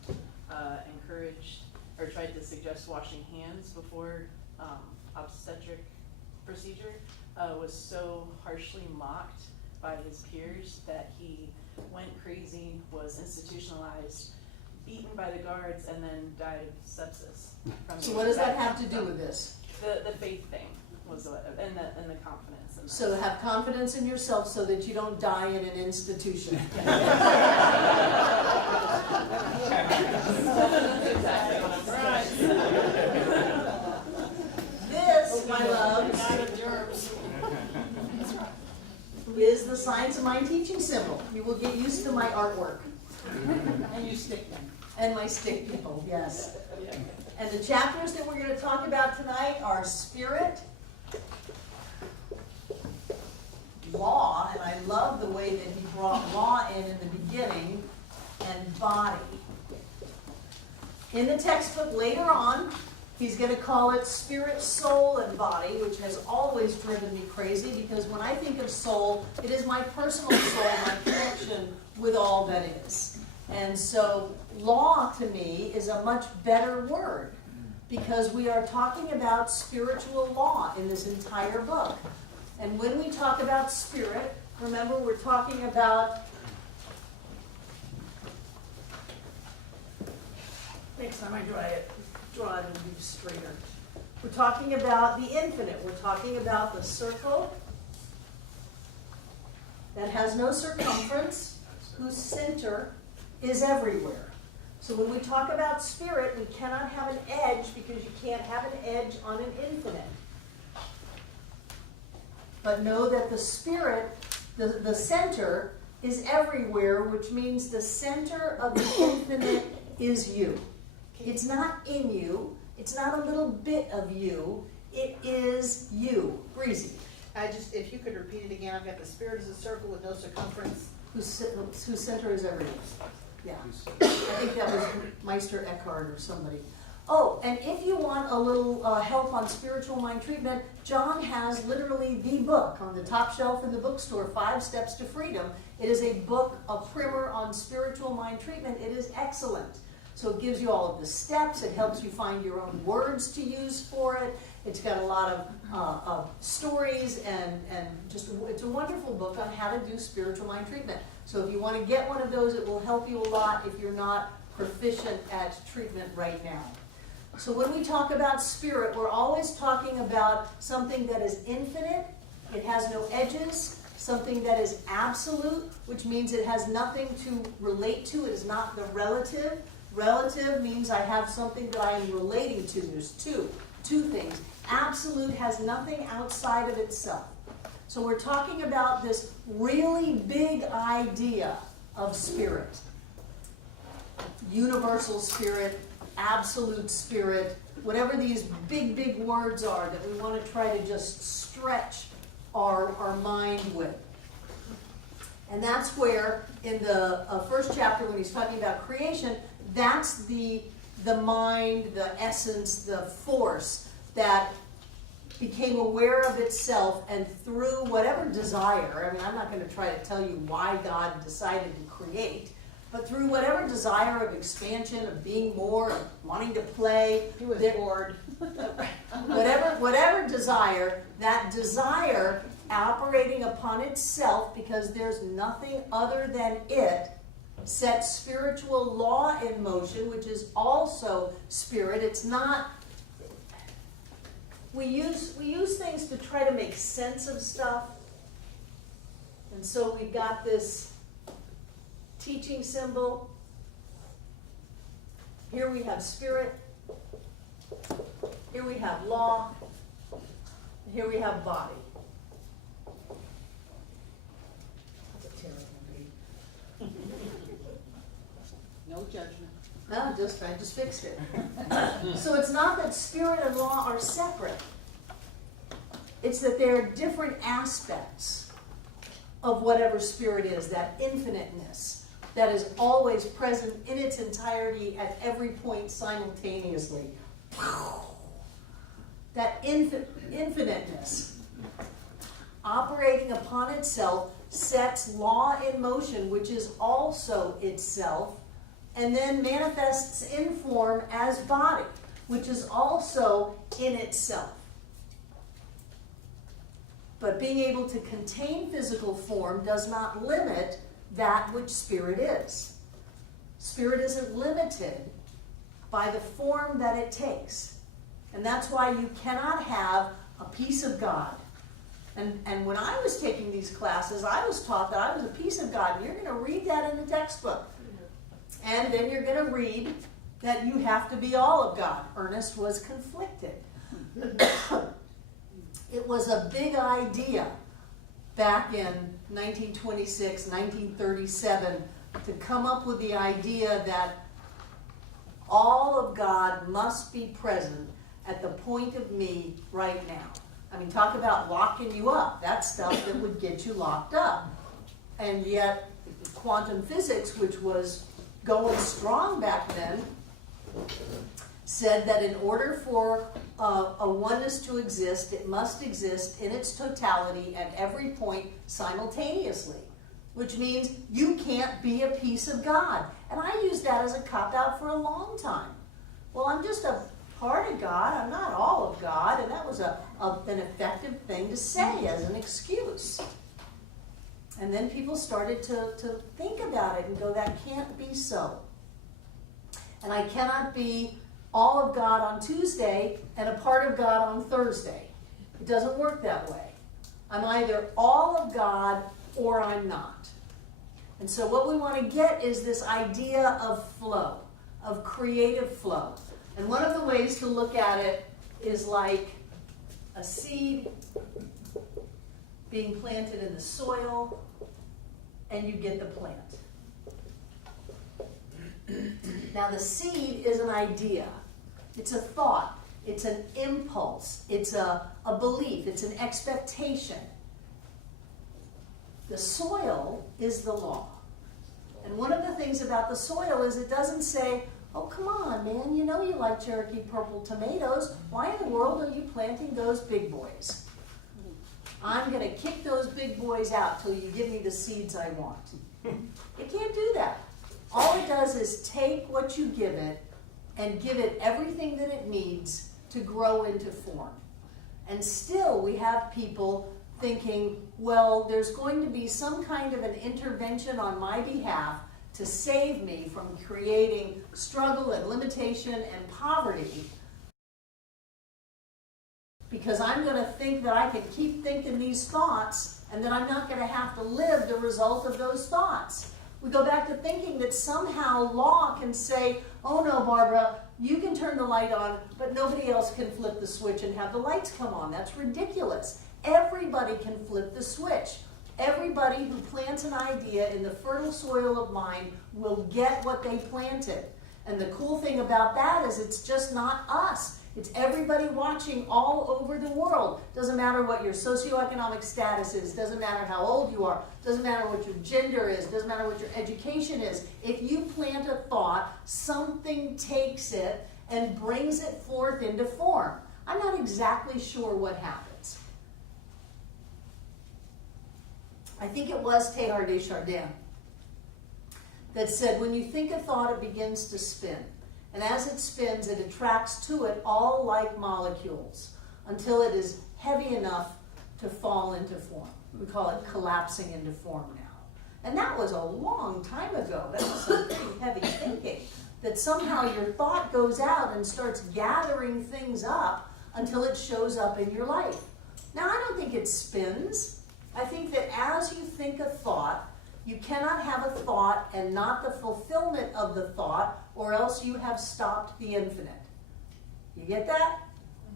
encouraged or tried to suggest washing hands before obstetric procedure was so harshly mocked by his peers that he went crazy, was institutionalized, beaten by the guards, and then died of sepsis. So what does that have to do with this? The faith thing was what, and the confidence in that. So have confidence in yourself so that you don't die in an institution. Exactly what I'm This, my loves, Not of germs. is the Science of Mind teaching symbol. You will get used to my artwork. And you stick them. And my stick people, yes. And the chapters that we're going to talk about tonight are spirit, law, and I love the way that he brought law in the beginning, and body. In the textbook later on, he's going to call it spirit, soul, and body, which has always driven me crazy because when I think of soul, it is my personal soul, my connection with all that is. And so law to me is a much better word because we are talking about spiritual law in this entire book. And when we talk about spirit, remember we're talking about, next time I draw it and be straighter. We're talking about the infinite. We're talking about the circle that has no circumference, whose center is everywhere. So when we talk about spirit, we cannot have an edge because you can't have an edge on an infinite. But know that the spirit, the center, is everywhere, which means the center of the infinite is you. It's not in you. It's not a little bit of you. It is you. Breezy. If you could repeat it again, I've got the spirit as a circle with no circumference. Whose center is everywhere. Yeah. I think that was Meister Eckhart or somebody. Oh, and if you want a little help on spiritual mind treatment, John has literally the book on the top shelf in the bookstore, 5 Steps to Freedom. It is a book, a primer on spiritual mind treatment. It is excellent. So it gives you all of the steps. It helps you find your own words to use for it. It's got a lot of stories and just, it's a wonderful book on how to do spiritual mind treatment. So if you want to get one of those, it will help you a lot if you're not proficient at treatment right now. So when we talk about spirit, we're always talking about something that is infinite, it has no edges, something that is absolute, which means it has nothing to relate to, it is not the relative. Relative means I have something that I am relating to. There's two things. Absolute has nothing outside of itself. So we're talking about this really big idea of spirit. Universal spirit, absolute spirit, whatever these big, big words are that we want to try to just stretch our mind with. And that's where in the first chapter when he's talking about creation, that's the mind, the essence, the force that became aware of itself and through whatever desire, I mean, I'm not going to try to tell you why God decided to create, but through whatever desire of expansion, of being more, of wanting to play. He was bored. whatever desire, that desire operating upon itself because there's nothing other than it, sets spiritual law in motion, which is also spirit. It's not, we use things to try to make sense of stuff. And so we've got this teaching symbol. Here we have spirit. Here we have law. Here we have body. That's a terrible name. No judgment. No, I just fixed it. So it's not that spirit and law are separate. It's that there are different aspects of whatever spirit is, that infiniteness that is always present in its entirety at every point simultaneously. That infiniteness operating upon itself sets law in motion, which is also itself, and then manifests in form as body, which is also in itself. But being able to contain physical form does not limit that which spirit is. Spirit isn't limited by the form that it takes. And that's why you cannot have a piece of God. And when I was taking these classes, I was taught that I was a piece of God, and you're going to read that in the textbook. And then you're going to read that you have to be all of God. Ernest was conflicted. It was a big idea back in 1926, 1937, to come up with the idea that all of God must be present at the point of me right now. I mean, talk about locking you up. That's stuff that would get you locked up. And yet, quantum physics, which was going strong back then, said that in order for a oneness to exist, it must exist in its totality at every point simultaneously, which means you can't be a piece of God. And I used that as a cop-out for a long time. Well, I'm just a part of God, I'm not all of God, and that was an effective thing to say as an excuse. And then people started to think about it and go, that can't be so. And I cannot be all of God on Tuesday and a part of God on Thursday. It doesn't work that way. I'm either all of God or I'm not. And so what we want to get is this idea of flow, of creative flow. And one of the ways to look at it is like a seed being planted in the soil, and you get the plant. Now the seed is an idea. It's a thought. It's an impulse. It's a belief. It's an expectation. The soil is the law. And one of the things about the soil is it doesn't say, oh, come on, man, you know you like Cherokee purple tomatoes. Why in the world are you planting those big boys? I'm going to kick those big boys out till you give me the seeds I want. It can't do that. All it does is take what you give it and give it everything that it needs to grow into form. And still we have people thinking, well, there's going to be some kind of an intervention on my behalf to save me from creating struggle and limitation and poverty, because I'm going to think that I can keep thinking these thoughts and then I'm not going to have to live the result of those thoughts. We go back to thinking that somehow law can say, oh no, Barbara, you can turn the light on, but nobody else can flip the switch and have the lights come on. That's ridiculous. Everybody can flip the switch. Everybody who plants an idea in the fertile soil of mind will get what they planted. And the cool thing about that is it's just not us. It's everybody watching all over the world. Doesn't matter what your socioeconomic status is. Doesn't matter how old you are. Doesn't matter what your gender is. Doesn't matter what your education is. If you plant a thought, something takes it and brings it forth into form. I'm not exactly sure what happens. I think it was Teilhard de Chardin that said, when you think a thought, it begins to spin. And as it spins, it attracts to it all like molecules until it is heavy enough to fall into form. We call it collapsing into form now. And that was a long time ago. That was some pretty heavy thinking. That somehow your thought goes out and starts gathering things up until it shows up in your life. Now, I don't think it spins. I think that as you think a thought, you cannot have a thought and not the fulfillment of the thought, or else you have stopped the infinite. You get that?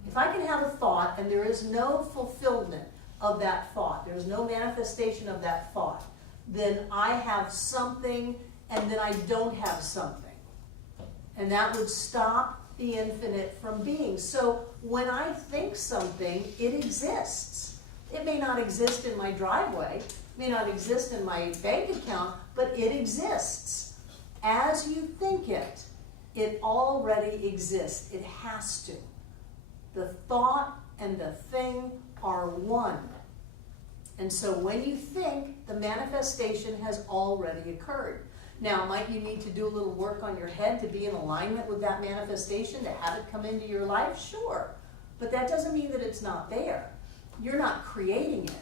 If I can have a thought and there is no fulfillment of that thought, there is no manifestation of that thought, then I have something and then I don't have something. And that would stop the infinite from being. So when I think something, it exists. It may not exist in my driveway, may not exist in my bank account, but it exists. As you think it, it already exists. It has to. The thought and the thing are one. And so when you think, the manifestation has already occurred. Now, might you need to do a little work on your head to be in alignment with that manifestation, to have it come into your life? Sure. But that doesn't mean that it's not there. You're not creating it.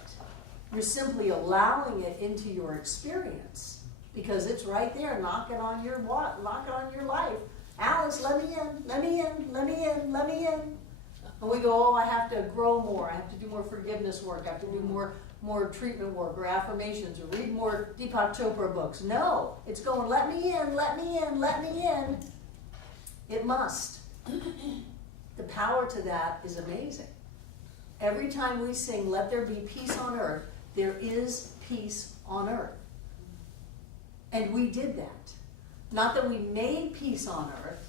You're simply allowing it into your experience because it's right there knocking on your life. Alice, let me in, let me in, let me in, let me in. And we go, oh, I have to grow more, I have to do more forgiveness work, I have to do more treatment work or affirmations or read more Deepak Chopra books. No, it's going, let me in, let me in, let me in. It must. The power to that is amazing. Every time we sing, let there be peace on earth, there is peace on earth. And we did that. Not that we made peace on earth,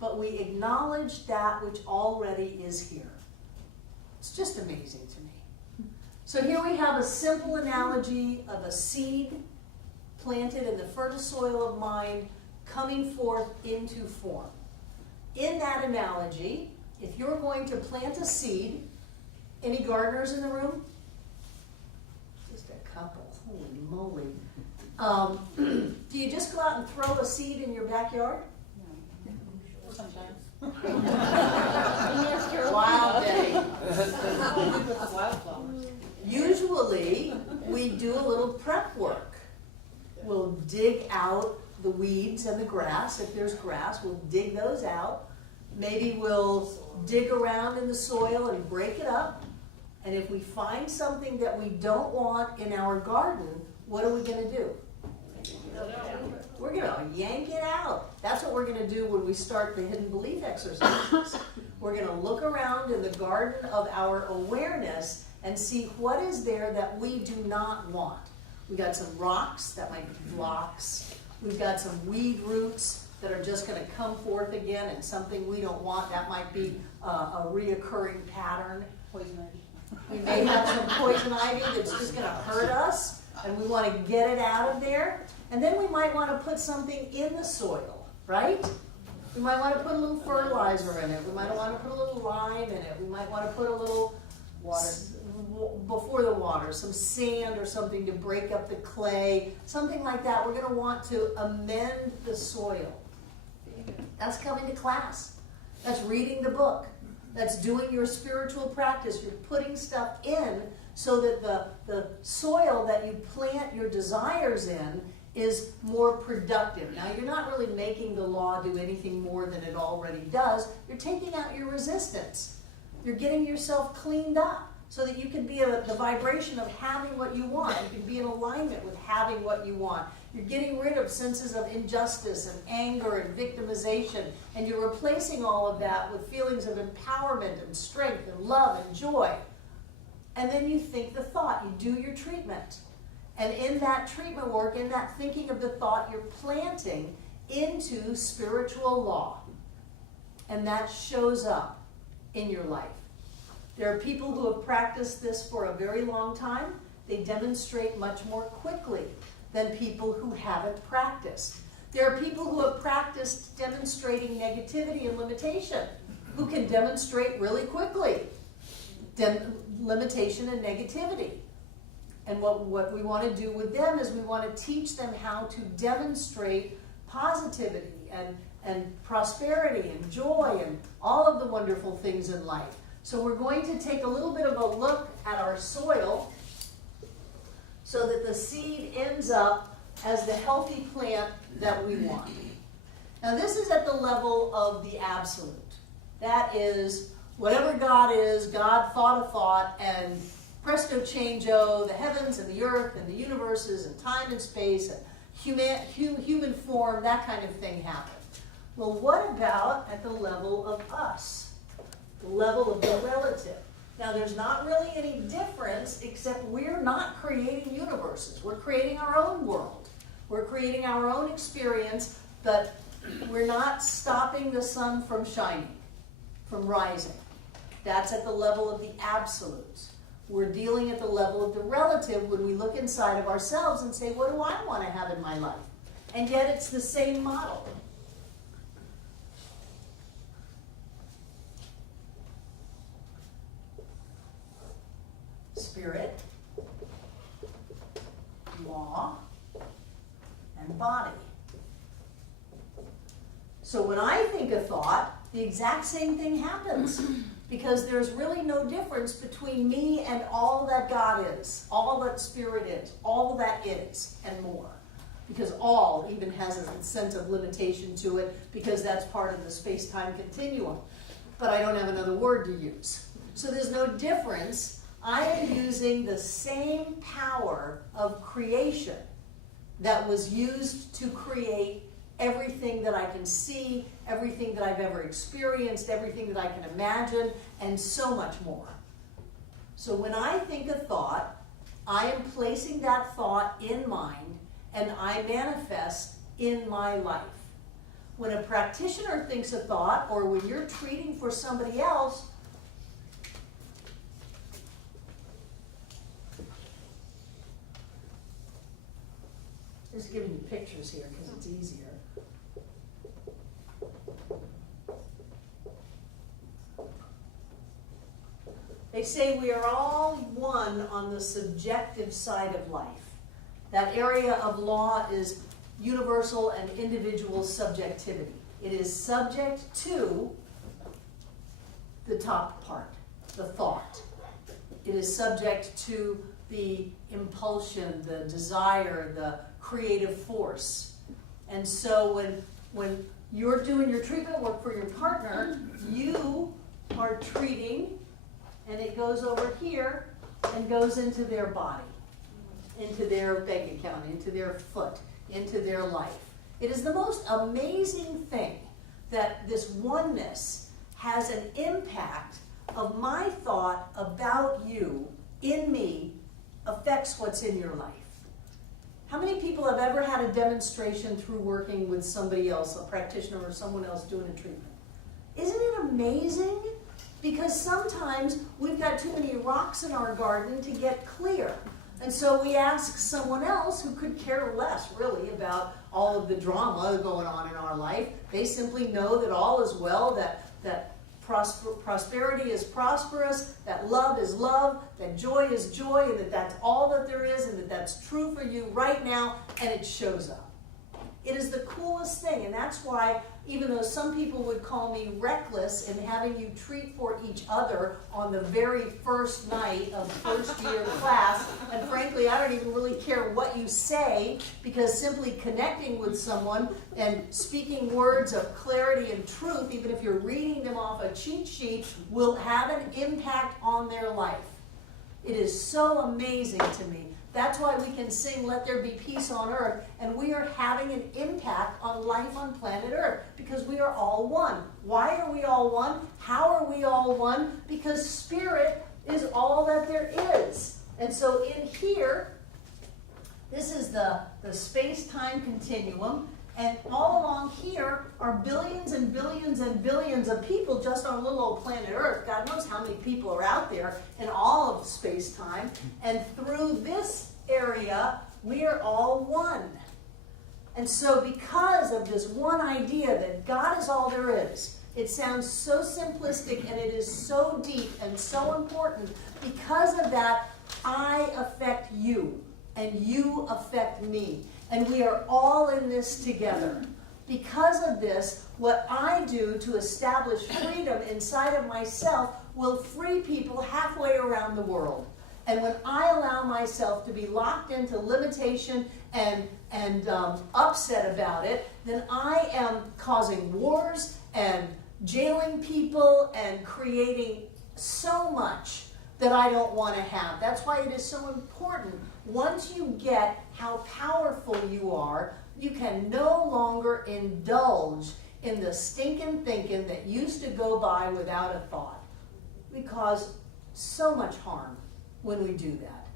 but we acknowledged that which already is here. It's just amazing to me. So here we have a simple analogy of a seed planted in the fertile soil of mind coming forth into form. In that analogy, if you're going to plant a seed, any gardeners in the room? Just a couple, holy moly. Do you just go out and throw a seed in your backyard? Sometimes. Wild day. Wildflowers. Usually, we do a little prep work. We'll dig out the weeds and the grass. If there's grass, we'll dig those out. Maybe we'll dig around in the soil and break it up. And if we find something that we don't want in our garden, what are we going to do? We're going to yank it out. That's what we're going to do when we start the hidden belief exercises. We're going to look around in the garden of our awareness and see what is there that we do not want. We got some rocks, that might be blocks. We've got some weed roots that are just going to come forth again, and something we don't want, that might be a reoccurring pattern. Poison ivy. We may have some poison ivy that's just going to hurt us, and we want to get it out of there. And then we might want to put something in the soil, right? We might want to put a little fertilizer in it. We might want to put a little lime in it. We might want to put a little water before the water, some sand or something to break up the clay, something like that. We're going to want to amend the soil. That's coming to class. That's reading the book. That's doing your spiritual practice. You're putting stuff in so that the soil that you plant your desires in is more productive. Now, you're not really making the law do anything more than it already does. You're taking out your resistance. You're getting yourself cleaned up so that you can be the vibration of having what you want. You can be in alignment with having what you want. You're getting rid of senses of injustice and anger and victimization, and you're replacing all of that with feelings of empowerment and strength and love and joy. And then you think the thought, you do your treatment. And in that treatment work, in that thinking of the thought, you're planting into spiritual law. And that shows up in your life. There are people who have practiced this for a very long time. They demonstrate much more quickly than people who haven't practiced. There are people who have practiced demonstrating negativity and limitation, who can demonstrate really quickly limitation and negativity. And what we want to do with them is we want to teach them how to demonstrate positivity and prosperity and joy and all of the wonderful things in life. So we're going to take a little bit of a look at our soil so that the seed ends up as the healthy plant that we want. Now this is at the level of the absolute. That is, whatever God is, God thought a thought, and presto changeo, the heavens and the earth and the universes and time and space and human form, that kind of thing happened. Well, what about at the level of us? The level of the relative. Now, there's not really any difference except we're not creating universes. We're creating our own world. We're creating our own experience, but we're not stopping the sun from shining, from rising. That's at the level of the absolutes. We're dealing at the level of the relative when we look inside of ourselves and say, what do I want to have in my life? And yet it's the same model. Spirit, law, and body. So when I think a thought, the exact same thing happens. Because there's really no difference between me and all that God is, all that Spirit is, all that is, and more. Because all even has a sense of limitation to it, because that's part of the space-time continuum. but I don't have another word to use. So there's no difference. I am using the same power of creation that was used to create everything that I can see, everything that I've ever experienced, everything that I can imagine, and so much more. So when I think a thought, I am placing that thought in mind, and I manifest in my life. When a practitioner thinks a thought, or when you're treating for somebody else, just giving you pictures here because it's easier. They say we are all one on the subjective side of life. That area of law is universal and individual subjectivity. It is subject to the top part, the thought. It is subject to the impulsion, the desire, the creative force. And so when you're doing your treatment work for your partner, you are treating, and it goes over here and goes into their body, into their bank account, into their foot, into their life. It is the most amazing thing that this oneness has an impact of my thought about you in me affects what's in your life. How many people have ever had a demonstration through working with somebody else, a practitioner or someone else doing a treatment? Isn't it amazing? Because sometimes we've got too many rocks in our garden to get clear. And so we ask someone else who could care less really about all of the drama going on in our life. They simply know that all is well, that prosperity is prosperous, that love is love, that joy is joy, and that that's all that there is, and that that's true for you right now, and it shows up. It is the coolest thing, and that's why, even though some people would call me reckless in having you treat for each other on the very first night of first year class, and frankly, I don't even really care what you say, because simply connecting with someone and speaking words of clarity and truth, even if you're reading them off a cheat sheet, will have an impact on their life. It is so amazing to me. That's why we can sing, "Let there be peace on earth," and we are having an impact on life on planet Earth because we are all one. Why are we all one? How are we all one? Because spirit is all that there is. And so in here, this is the space-time continuum, and all along here are billions and billions and billions of people just on little old planet Earth. God knows how many people are out there in all of space-time. And through this area, we are all one. And so because of this one idea that God is all there is, it sounds so simplistic and it is so deep and so important. Because of that, I affect you and you affect me. And we are all in this together. Because of this, what I do to establish freedom inside of myself will free people halfway around the world. And when I allow myself to be locked into limitation and upset about it, then I am causing wars and jailing people and creating so much that I don't want to have. That's why it is so important. Once you get how powerful you are, you can no longer indulge in the stinking thinking that used to go by without a thought. We cause so much harm when we do that.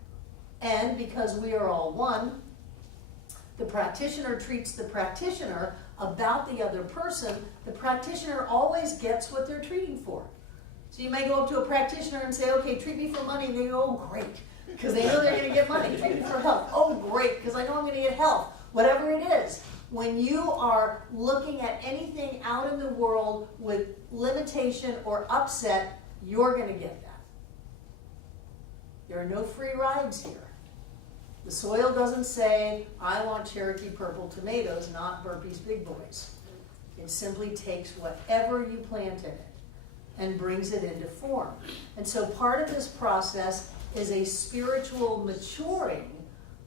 And because we are all one, the practitioner treats the practitioner about the other person. The practitioner always gets what they're treating for. So you may go up to a practitioner and say, "Okay, treat me for money," and they go, "Oh, great," because they know they're going to get money. "Treat me for health." "Oh, great, because I know I'm going to get health." Whatever it is, when you are looking at anything out in the world with limitation or upset, you're going to get that. There are no free rides here. The soil doesn't say, "I want Cherokee purple tomatoes, not Burpee's Big Boys." It simply takes whatever you plant in it and brings it into form. And so part of this process is a spiritual maturing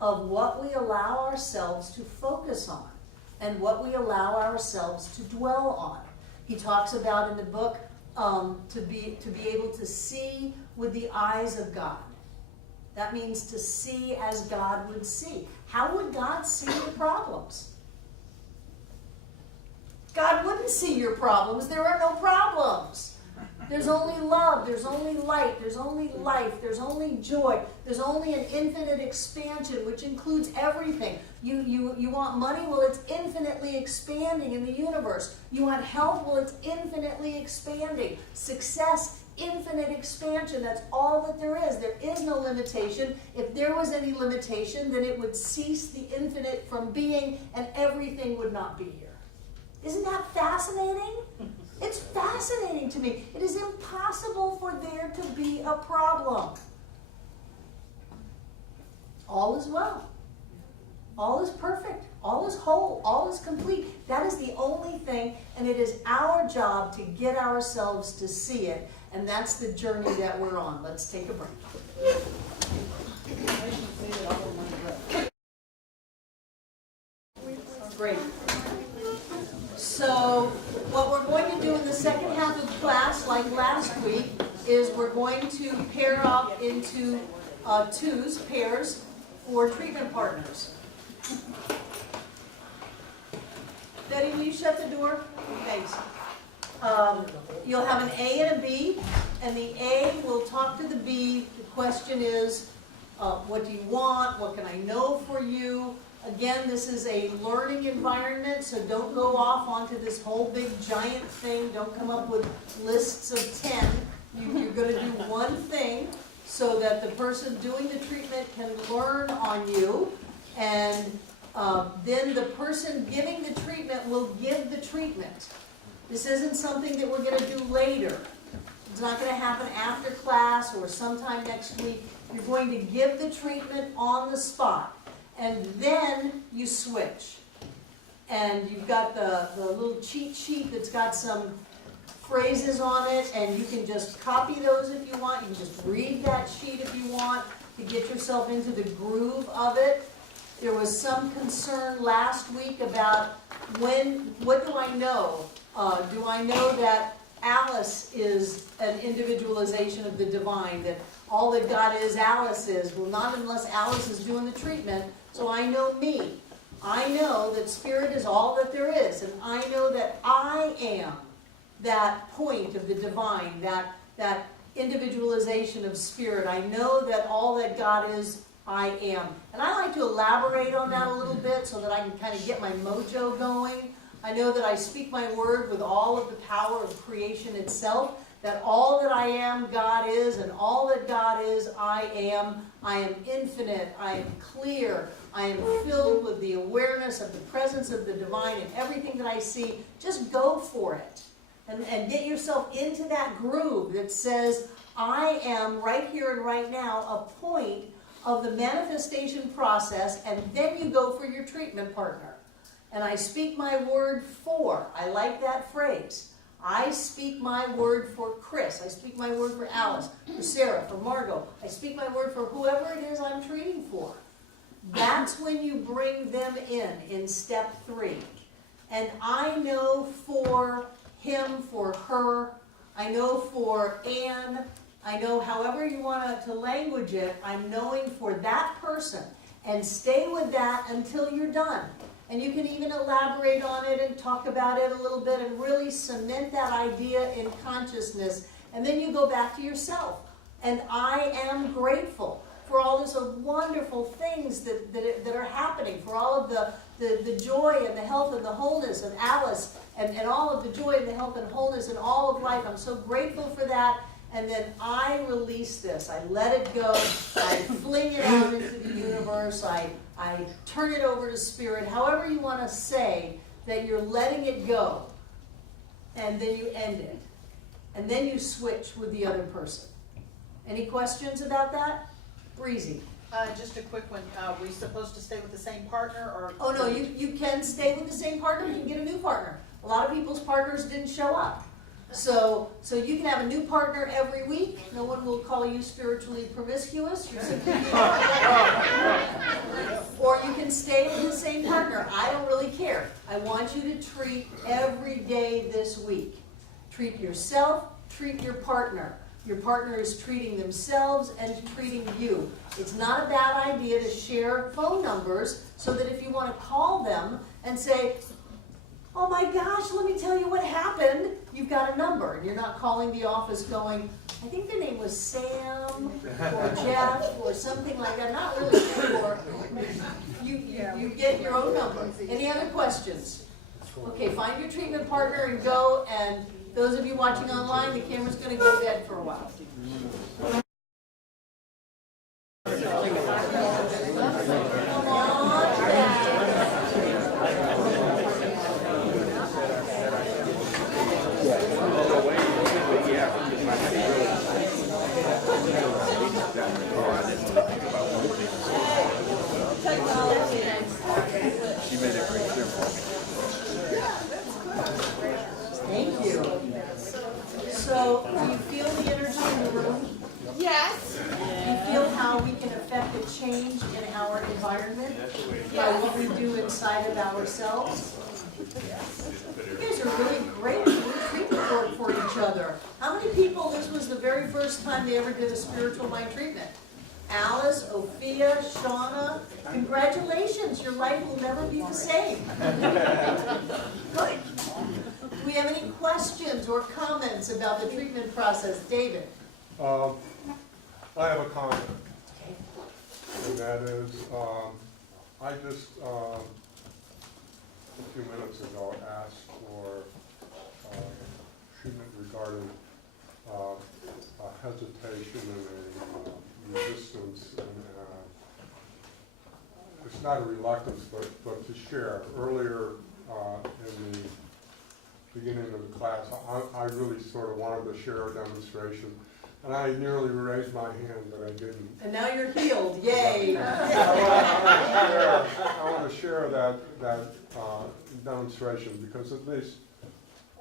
of what we allow ourselves to focus on and what we allow ourselves to dwell on. He talks about in the book to be able to see with the eyes of God. That means to see as God would see. How would God see your problems? God wouldn't see your problems. There are no problems. There's only love, there's only light, there's only life, there's only joy, there's only an infinite expansion, which includes everything. You want money? Well, it's infinitely expanding in the universe. You want health? Well, it's infinitely expanding. Success, infinite expansion. That's all that there is. There is no limitation. If there was any limitation, then it would cease the infinite from being, and everything would not be here. Isn't that fascinating? It's fascinating to me. It is impossible for there to be a problem. All is well. All is perfect. All is whole. All is complete. That is the only thing, and it is our job to get ourselves to see it, and that's the journey that we're on. Let's take a break. Great. So what we're going to do in the second half of class, like last week, is we're going to pair up into pairs for treatment partners. Betty, will you shut the door? Thanks. You'll have an A and a B, and the A will talk to the B. The question is, what do you want? What can I know for you? Again, this is a learning environment, so don't go off onto this whole big giant thing. Don't come up with lists of 10. You're going to do one thing so that the person doing the treatment can learn on you, and then the person giving the treatment will give the treatment. This isn't something that we're going to do later. It's not going to happen after class or sometime next week. You're going to give the treatment on the spot. And then you switch. And you've got the little cheat sheet that's got some phrases on it, and you can just copy those if you want. You can just read that sheet if you want to get yourself into the groove of it. There was some concern last week about what do I know? Do I know that Alice is an individualization of the divine, that all that God is, Alice is? Well, not unless Alice is doing the treatment. So I know me. I know that spirit is all that there is, and I know that I am that point of the divine, that individualization of spirit. I know that all that God is, I am. And I like to elaborate on that a little bit so that I can kind of get my mojo going. I know that I speak my word with all of the power of creation itself, that all that I am, God is, and all that God is, I am. I am infinite, I am clear, I am filled with the awareness of the presence of the divine in everything that I see. Just go for it. And get yourself into that groove that says, I am right here and right now a point of the manifestation process, and then you go for your treatment partner. And I speak my word for. I like that phrase. I speak my word for Chris. I speak my word for Alice, for Sarah, for Margot. I speak my word for whoever it is I'm treating for. That's when you bring them in step 3. And I know for him, for her, I know for Anne, I know however you want to language it, I'm knowing for that person. And stay with that until you're done. And you can even elaborate on it and talk about it a little bit and really cement that idea in consciousness. And then you go back to yourself. And I am grateful for all these wonderful things that are happening, for all of the joy and the health and the wholeness of Alice, and all of the joy and the health and wholeness in all of life. I'm so grateful for that. And then I release this. I let it go. I fling it out into the universe. I turn it over to spirit. However you want to say that you're letting it go. And then you end it. And then you switch with the other person. Any questions about that? Breezy. Just a quick one. Are we supposed to stay with the same partner, or? Oh no, you can stay with the same partner. You can get a new partner. A lot of people's partners didn't show up. So you can have a new partner every week. No one will call you spiritually promiscuous. You're simply or you can stay with the same partner. I don't really care. I want you to treat every day this week. Treat yourself, treat your partner. Your partner is treating themselves and treating you. It's not a bad idea to share phone numbers so that if you want to call them and say, oh my gosh, let me tell you what happened, you've got a number. And you're not calling the office going, I think their name was Sam or Jeff or something like that. I'm not really sure. You get your own number. Any other questions? Okay, find your treatment partner and go. And those of you watching online, the camera's going to go dead for a while. Come on back. Thank you. So, do you feel the energy in the room? Yes. Do you feel how we can affect a change in our environment by what we do inside of ourselves? You guys are really great doing treatment work for each other. How many people, this was the very first time they ever did a spiritual mind treatment? Alice, Ophia, Shauna, congratulations, your life will never be the same. Good. Do we have any questions or comments about the treatment process? David? I have a comment, and that is, I just, a few minutes ago asked for treatment regarding a hesitation and a resistance, and it's not a reluctance, but to share. Earlier in the beginning of the class, I really sort of wanted to share a demonstration. And I nearly raised my hand, but I didn't. And now you're healed, yay! I want to share that demonstration because at least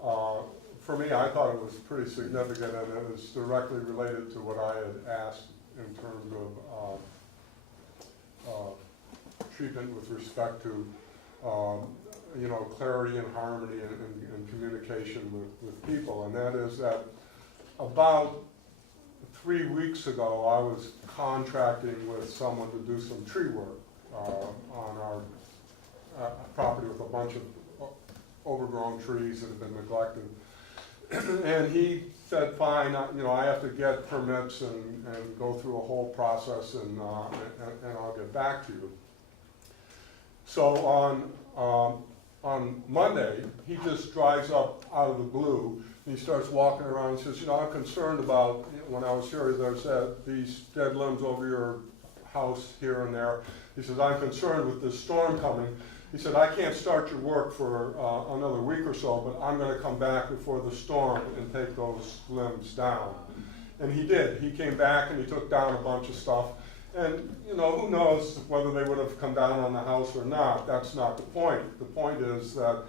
for me, I thought it was pretty significant, and it was directly related to what I had asked in terms of treatment with respect to clarity and harmony and communication with people. And that is that about 3 weeks ago, I was contracting with someone to do some tree work on our property with a bunch of overgrown trees that have been neglected. And he said, fine, I have to get permits and go through a whole process, and I'll get back to you. So on Monday, he just drives up out of the blue. He starts walking around and says, I'm concerned about, when I was here, there's these dead limbs over your house here and there. He says, I'm concerned with this storm coming. He said, I can't start your work for another week or so, but I'm going to come back before the storm and take those limbs down. And he did. He came back and he took down a bunch of stuff. And, who knows whether they would have come down on the house or not. That's not the point. The point is that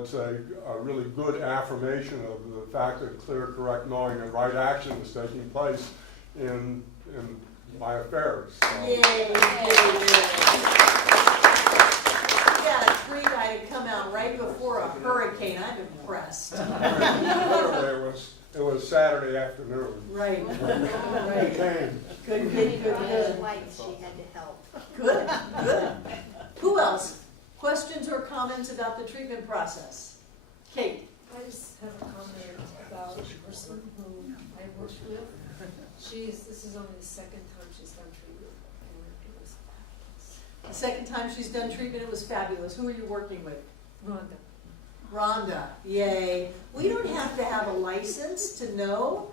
it's a really good affirmation of the fact that clear, correct knowing and right action is taking place in my affairs. Yay! Yeah, a tree guy to come out right before a hurricane. I'm impressed. Literally, it was Saturday afternoon. Right. He came. Good. Lights, she had to help. Good. Who else? Questions or comments about the treatment process? Kate? I just have a comment about the person who I worked with. This is only the second time she's done treatment, and it was fabulous. The second time she's done treatment, it was fabulous. Who are you working with? Rhonda. Yay. We don't have to have a license to know,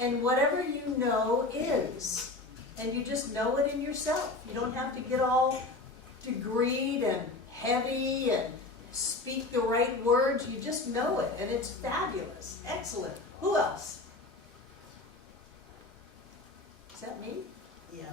and whatever you know is. And you just know it in yourself. You don't have to get all degreed and heavy and speak the right words. You just know it, and it's fabulous. Excellent. Who else? Is that me? Yeah.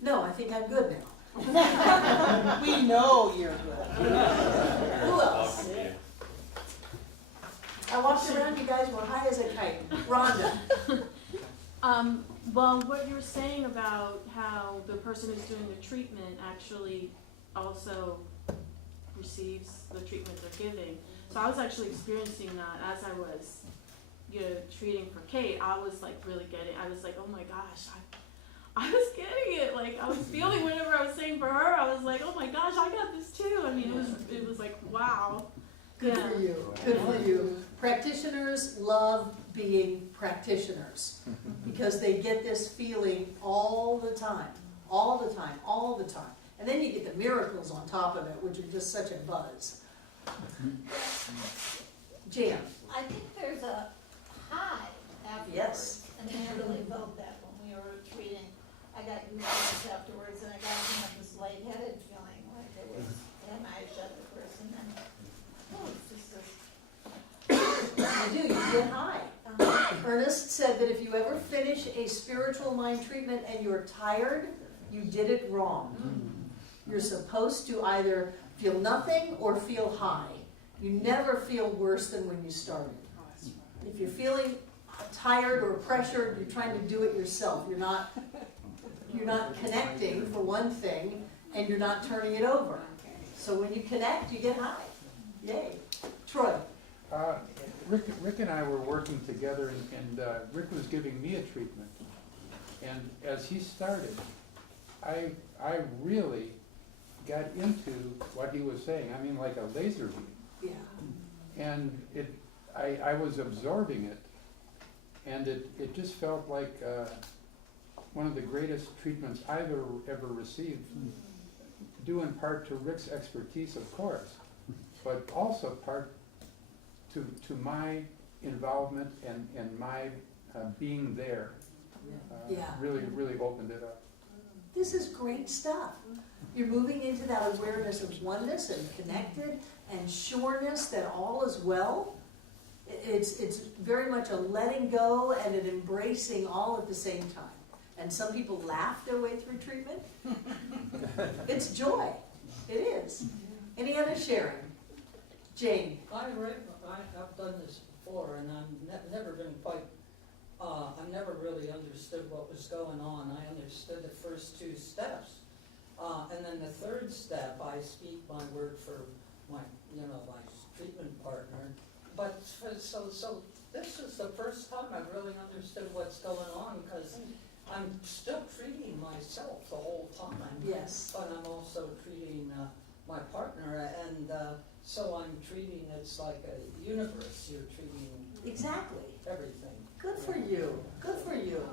No, I think I'm good now. We know you're good. Who else? walked around, you guys were high as a kite. Rhonda? Well, what you were saying about how the person who's doing the treatment actually also receives the treatment they're giving. So I was actually experiencing that as I was, treating for Kate. I was like really I was like, oh my gosh, I was getting it. Like I was feeling whenever I was saying for her, I was like, oh my gosh, I got this too. I mean, it was like, wow. Good for you, good for you. Practitioners love being practitioners because they get this feeling all the time, all the time, all the time. And then you get the miracles on top of it, which are just such a buzz. Jan? I think there's a high afterwards. Yes. And I really felt that when we were treating. I got used to this afterwards, and I got kind of this lightheaded feeling, like it was, and I shut the person, and, it's just this. You do, you get high. Ernest said that if you ever finish a spiritual mind treatment and you're tired, you did it wrong. You're supposed to either feel nothing or feel high. You never feel worse than when you started. If you're feeling tired or pressured, you're trying to do it yourself. You're not connecting, for one thing, and you're not turning it over. So when you connect, you get high. Yay. Troy? Rick and I were working together, and Rick was giving me a treatment. And as he started, I really got into what he was saying. I mean, like a laser beam. Yeah. And I was absorbing it, and it just felt like one of the greatest treatments I've ever received, due in part to Rick's expertise, of course, but also part to my involvement and my being there. Really opened it up. This is great stuff. You're moving into that awareness of oneness and connected and sureness that all is well. It's very much a letting go and an embracing all at the same time. And some people laugh their way through treatment. It's joy. It is. Any other sharing? Jane? I've done this before, and I've never been quite, I never really understood what was going on. I understood the first two steps. And then the third step, I speak my word for my treatment partner. But so this is the first time I've really understood what's going on, because I'm still treating myself the whole time. Yes. But I'm also treating my partner, and so I'm treating, it's like a universe. You're treating Exactly. everything. Good for you. Good for you.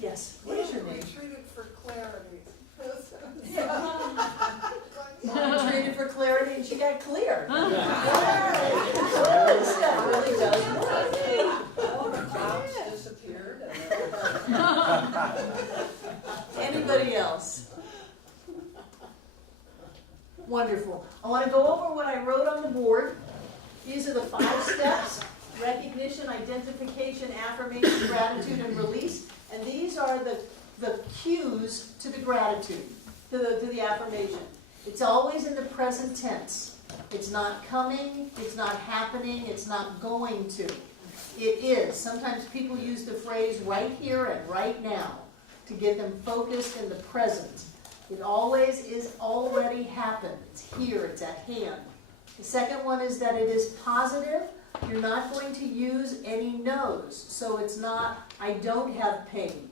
Yes. What is your name? Treated for clarity. Treated for clarity, and she got clear. This stuff really does work. All the clouds disappeared. Anybody else? Wonderful. I want to go over what I wrote on the board. These are the 5 steps: recognition, identification, affirmation, gratitude, and release. And these are the cues to the gratitude, to the affirmation. It's always in the present tense. It's not coming, it's not happening, it's not going to. It is. Sometimes people use the phrase right here and right now to get them focused in the present. It always is already happened. It's here, it's at hand. The second one is that it is positive. You're not going to use any no's. So it's not, I don't have pain.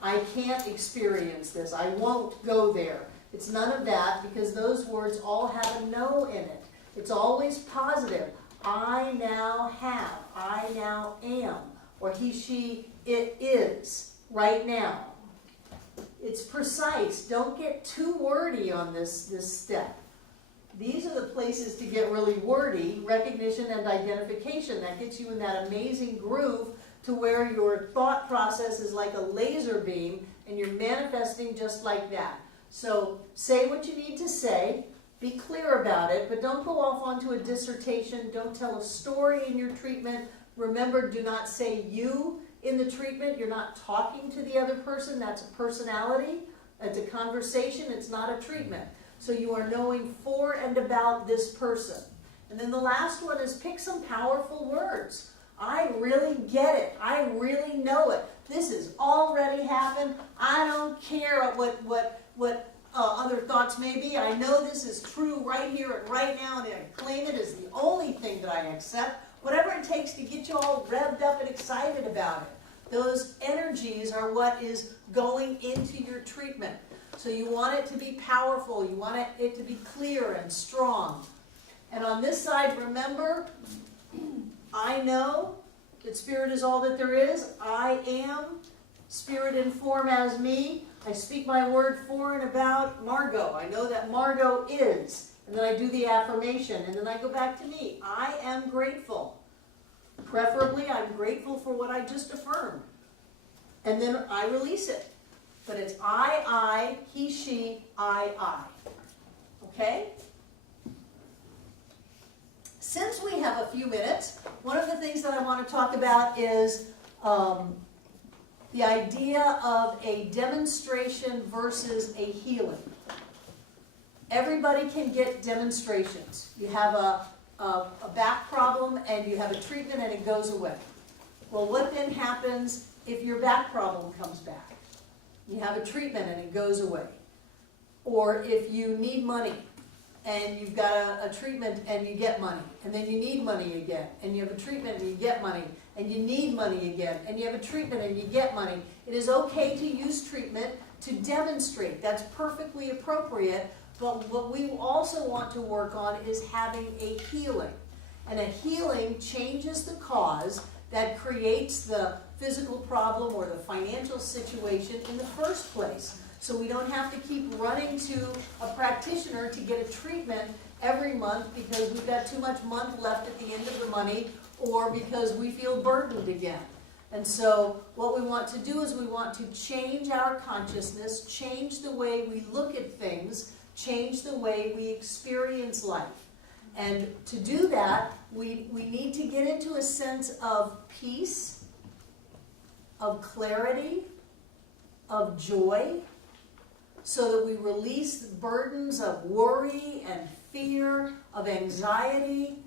I can't experience this. I won't go there. It's none of that, because those words all have a no in it. It's always positive. I now have. I now am. Or he, she, it is. Right now. It's precise. Don't get too wordy on this step. These are the places to get really wordy: recognition and identification. That gets you in that amazing groove to where your thought process is like a laser beam and you're manifesting just like that. So say what you need to say, be clear about it, but don't go off onto a dissertation. Don't tell a story in your treatment. Remember, do not say you in the treatment. You're not talking to the other person. That's a personality. It's a conversation. It's not a treatment. So you are knowing for and about this person. And then the last one is pick some powerful words. I really get it. I really know it. This has already happened. I don't care what other thoughts may be. I know this is true right here and right now, and I claim it as the only thing that I accept. Whatever it takes to get you all revved up and excited about it. Those energies are what is going into your treatment. So you want it to be powerful. You want it to be clear and strong. And on this side, remember, I know that Spirit is all that there is. I am Spirit in form as me. I speak my word for and about Margot. I know that Margot is. And then I do the affirmation. And then I go back to me. I am grateful. Preferably, I'm grateful for what I just affirmed. And then I release it. But it's I, he, she, I. Okay? Since we have a few minutes, one of the things that I want to talk about is the idea of a demonstration versus a healing. Everybody can get demonstrations. You have a back problem and you have a treatment and it goes away. Well, what then happens if your back problem comes back? You have a treatment and it goes away. Or if you need money and you've got a treatment and you get money, and then you need money again, and you have a treatment and you get money, and you need money again, and you have a treatment and you get money. It is okay to use treatment to demonstrate. That's perfectly appropriate, but what we also want to work on is having a healing. And a healing changes the cause that creates the physical problem or the financial situation in the first place. So we don't have to keep running to a practitioner to get a treatment every month because we've got too much month left at the end of the money or because we feel burdened again. And so what we want to do is we want to change our consciousness, change the way we look at things, change the way we experience life. And to do that, we need to get into a sense of peace, of clarity, of joy, so that we release the burdens of worry and fear, of anxiety,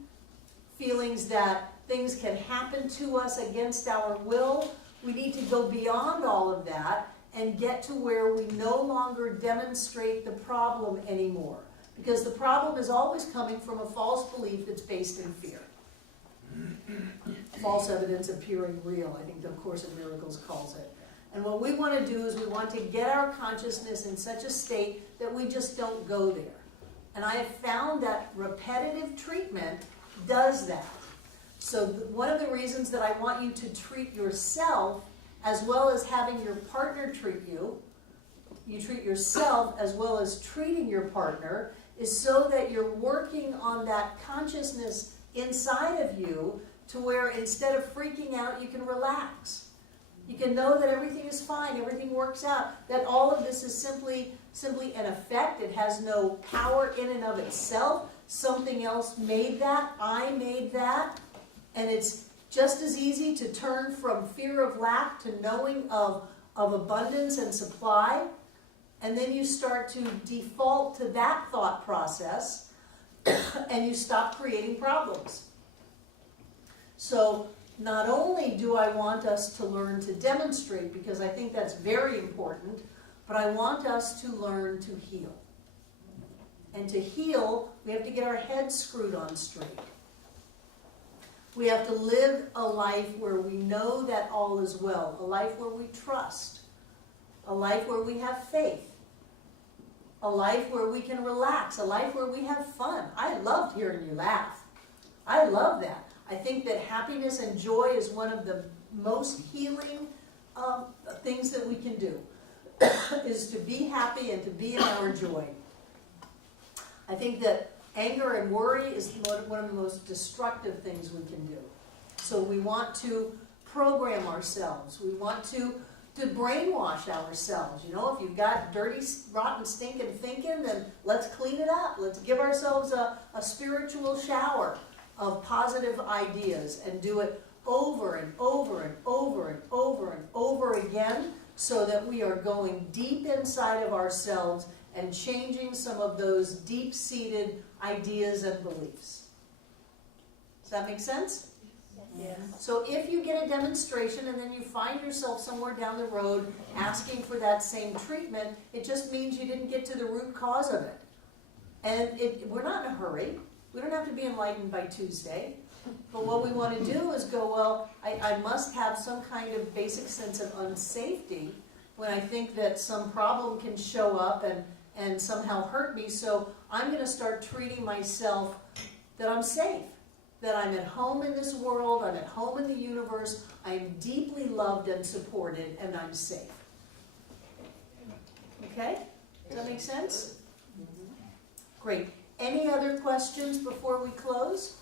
feelings that things can happen to us against our will. We need to go beyond all of that and get to where we no longer demonstrate the problem anymore. Because the problem is always coming from a false belief that's based in fear. False evidence appearing real, I think the Course in Miracles calls it. And what we want to do is we want to get our consciousness in such a state that we just don't go there. And I have found that repetitive treatment does that. So one of the reasons that I want you to treat yourself as well as having your partner treat you, you treat yourself as well as treating your partner, is so that you're working on that consciousness inside of you to where instead of freaking out, you can relax. You can know that everything is fine, everything works out, that all of this is simply an effect. It has no power in and of itself. Something else made that. I made that. And it's just as easy to turn from fear of lack to knowing of abundance and supply. And then you start to default to that thought process and you stop creating problems. So not only do I want us to learn to demonstrate, because I think that's very important, but I want us to learn to heal. And to heal, we have to get our heads screwed on straight. We have to live a life where we know that all is well, a life where we trust, a life where we have faith, a life where we can relax, a life where we have fun. I loved hearing you laugh. I love that. I think that happiness and joy is one of the most healing things that we can do, is to be happy and to be in our joy. I think that anger and worry is one of the most destructive things we can do. So we want to program ourselves. We want to brainwash ourselves. You know, if you've got dirty, rotten, stinking thinking, then let's clean it up. Let's give ourselves a spiritual shower of positive ideas and do it over and over and over and over and over again so that we are going deep inside of ourselves and changing some of those deep-seated ideas and beliefs. that make sense? Yes. So if you get a demonstration and then you find yourself somewhere down the road asking for that same treatment, it just means you didn't get to the root cause of it. And we're not in a hurry. We don't have to be enlightened by Tuesday. But what we want to do is go, well, I must have some kind of basic sense of unsafety when I think that some problem can show up and somehow hurt me. So I'm going to start treating myself that I'm safe, that I'm at home in this world, I'm at home in the universe, I'm deeply loved and supported, and I'm safe. Okay? Does that make sense? Great. Any other questions before we close?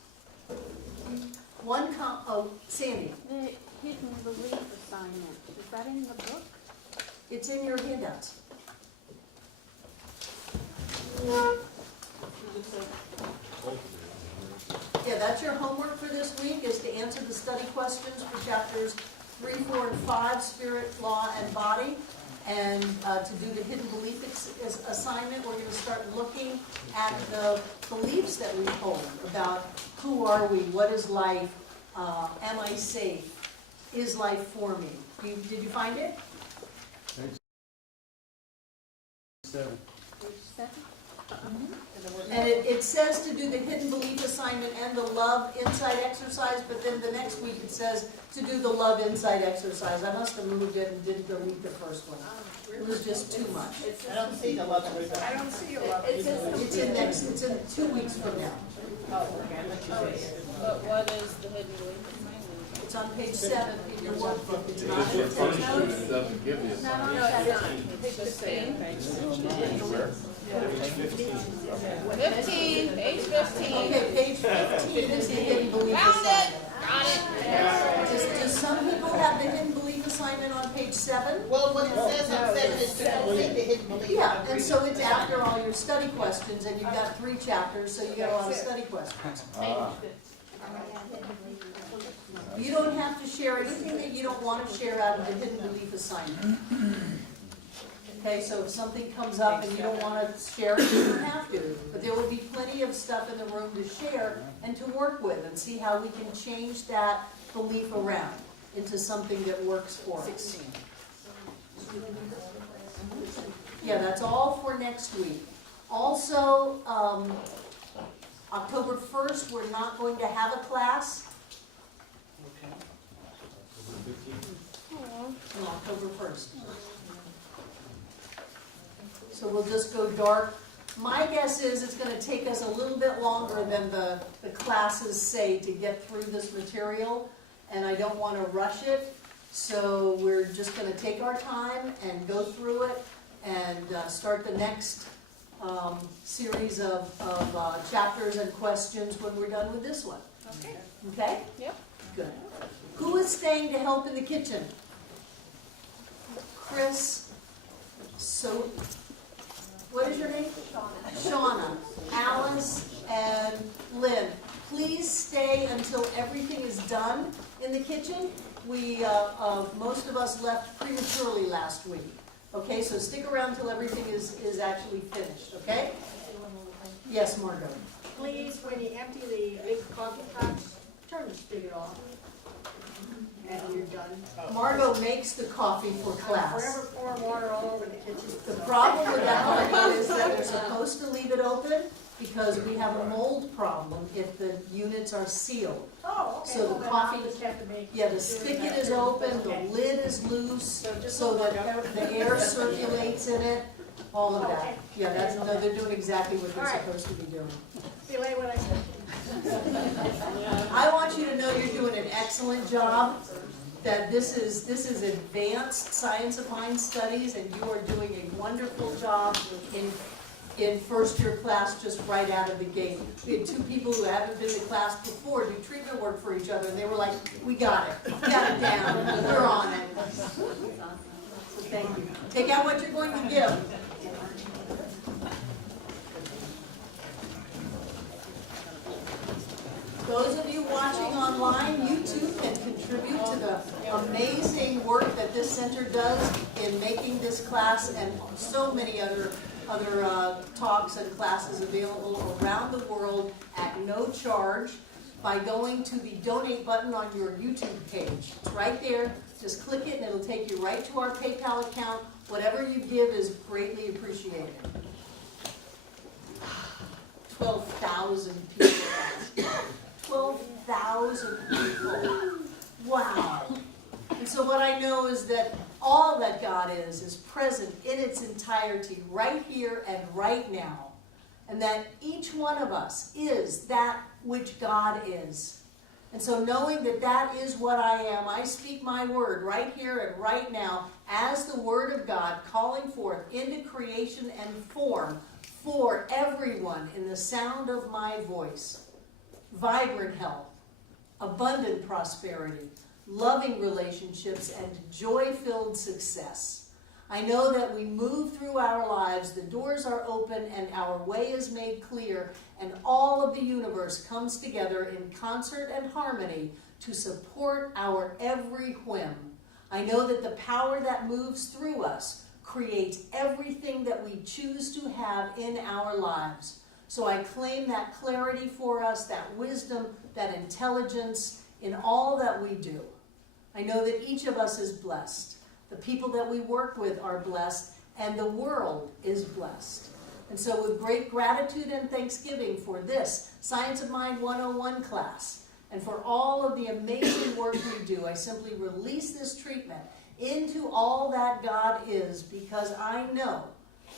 Sandy. The hidden belief assignment, is that in the book? It's in your handouts. Yeah, that's your homework for this week, is to answer the study questions for chapters 3, 4, and 5, Spirit, Law, and Body. And to do the hidden belief assignment, we're going to start looking at the beliefs that we hold about who are we, what is life, am I safe, is life for me. Did you find it? Page 7? And it says to do the hidden belief assignment and the love insight exercise, but then the next week it says to do the love insight exercise. I must have moved it and didn't delete the first one. It was just too much. I don't see the love insight. I don't see a lot. It's in 2 weeks from now. Oh, okay, I thought you said. But what is the hidden belief assignment? It's on page 7 in your workbook. It's not It's in just the a text punishment, notes. it doesn't give the assignment. No, it's not. Page 15. Where? 15, page 15. Okay, page 15 is the hidden belief Found it! assignment. Got it. Does some people have the hidden belief assignment on page 7? Well, what it says on 7 is to complete the hidden belief. Yeah, and so it's after all your study questions, and you've got 3 chapters, so you get a lot of study questions. You don't have to share anything that you don't want to share out of the hidden belief assignment. Okay, so if something comes up and you don't want to share it, you don't have to. But there will be plenty of stuff in the room to share and to work with and see how we can change that belief around into something that works for us. Yeah, that's all for next week. Also, October 1st, we're not going to have a class. No, October 1st. So we'll just go dark. My guess is it's going to take us a little bit longer than the classes say to get through this material, and I don't want to rush it. So we're just going to take our time and go through it and start the next series of chapters and questions when we're done with this one. Okay. Okay? Yep. Good. Who is staying to help in the kitchen? Chris. So, what is your name? Shauna. Alice and Lynn. Please stay until everything is done in the kitchen. We, most of us left prematurely last week. Okay, so stick around till everything is actually finished, okay? Yes, Margot. Please, when you empty the big coffee cups, turn the spigot off. And you're done. Margot makes the coffee for class. Forever pouring water all over the kitchen. The problem with that, Margot, is that they're supposed to leave it open because we have a mold problem if the units are sealed. Oh, okay. So the Well, then coffee, I'll just have to make. yeah, the spigot is open, the lid is loose, so that the air circulates in it, all of that. Yeah, that's, no, they're doing exactly what they're supposed to be doing. Relay what I said. I want you to know you're doing an excellent job, that this is advanced science of mind studies, and you are doing a wonderful job in first year class just right out of the gate. We had 2 people who haven't been to class before do treatment work for each other, and they were like, we got it down, we're on it. So thank you. Take out what you're going to give. Those of you watching online, you too can contribute to the amazing work that this center does in making this class and so many other talks and classes available around the world at no charge. by going to the donate button on your YouTube page. It's right there. Just click it and it'll take you right to our PayPal account. Whatever you give is greatly appreciated. 12,000 people. 12,000 people. Wow. And so what I know is that all that God is present in its entirety right here and right now. And that each one of us is that which God is. And so knowing that that is what I am, I speak my word right here and right now as the word of God calling forth into creation and form for everyone in the sound of my voice. Vibrant health, abundant prosperity, loving relationships, and joy-filled success. I know that we move through our lives, the doors are open, and our way is made clear, and all of the universe comes together in concert and harmony to support our every whim. I know that the power that moves through us creates everything that we choose to have in our lives. So I claim that clarity for us, that wisdom, that intelligence in all that we do. I know that each of us is blessed. The people that we work with are blessed, and the world is blessed. And so with great gratitude and thanksgiving for this Science of Mind 101 class, and for all of the amazing work we do, I simply release this treatment into all that God is, because I know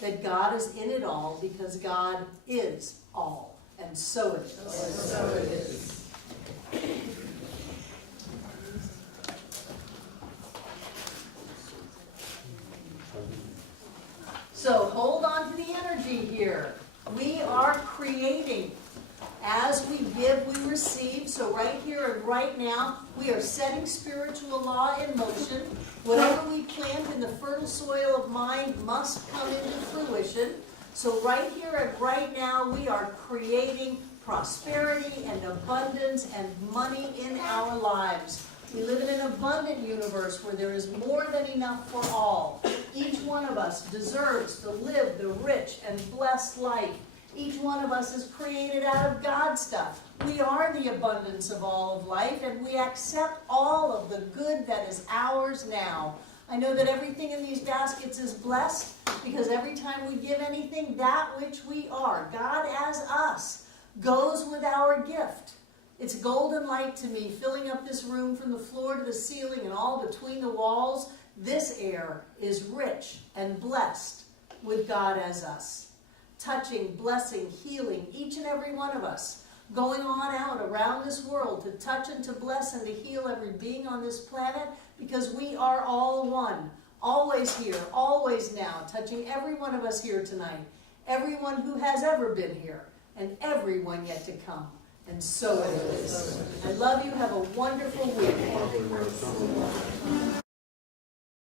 that God is in it all, because God is all. And so it is. So it is. So hold on to the energy here. We are creating. As we give, we receive. So right here and right now, we are setting spiritual law in motion. Whatever we plant in the fertile soil of mind must come into fruition. So right here and right now, we are creating prosperity and abundance and money in our lives. We live in an abundant universe where there is more than enough for all. Each one of us deserves to live the rich and blessed life. Each one of us is created out of God's stuff. We are the abundance of all of life, and we accept all of the good that is ours now. I know that everything in these baskets is blessed, because every time we give anything, that which we are, God as us, goes with our gift. It's golden light to me, filling up this room from the floor to the ceiling and all between the walls. This air is rich and blessed with God as us. Touching, blessing, healing each and every one of us. Going on out around this world to touch and to bless and to heal every being on this planet, because we are all one. Always here, always now, touching every one of us here tonight. Everyone who has ever been here, and everyone yet to come. And so it is. I love you. Have a wonderful week.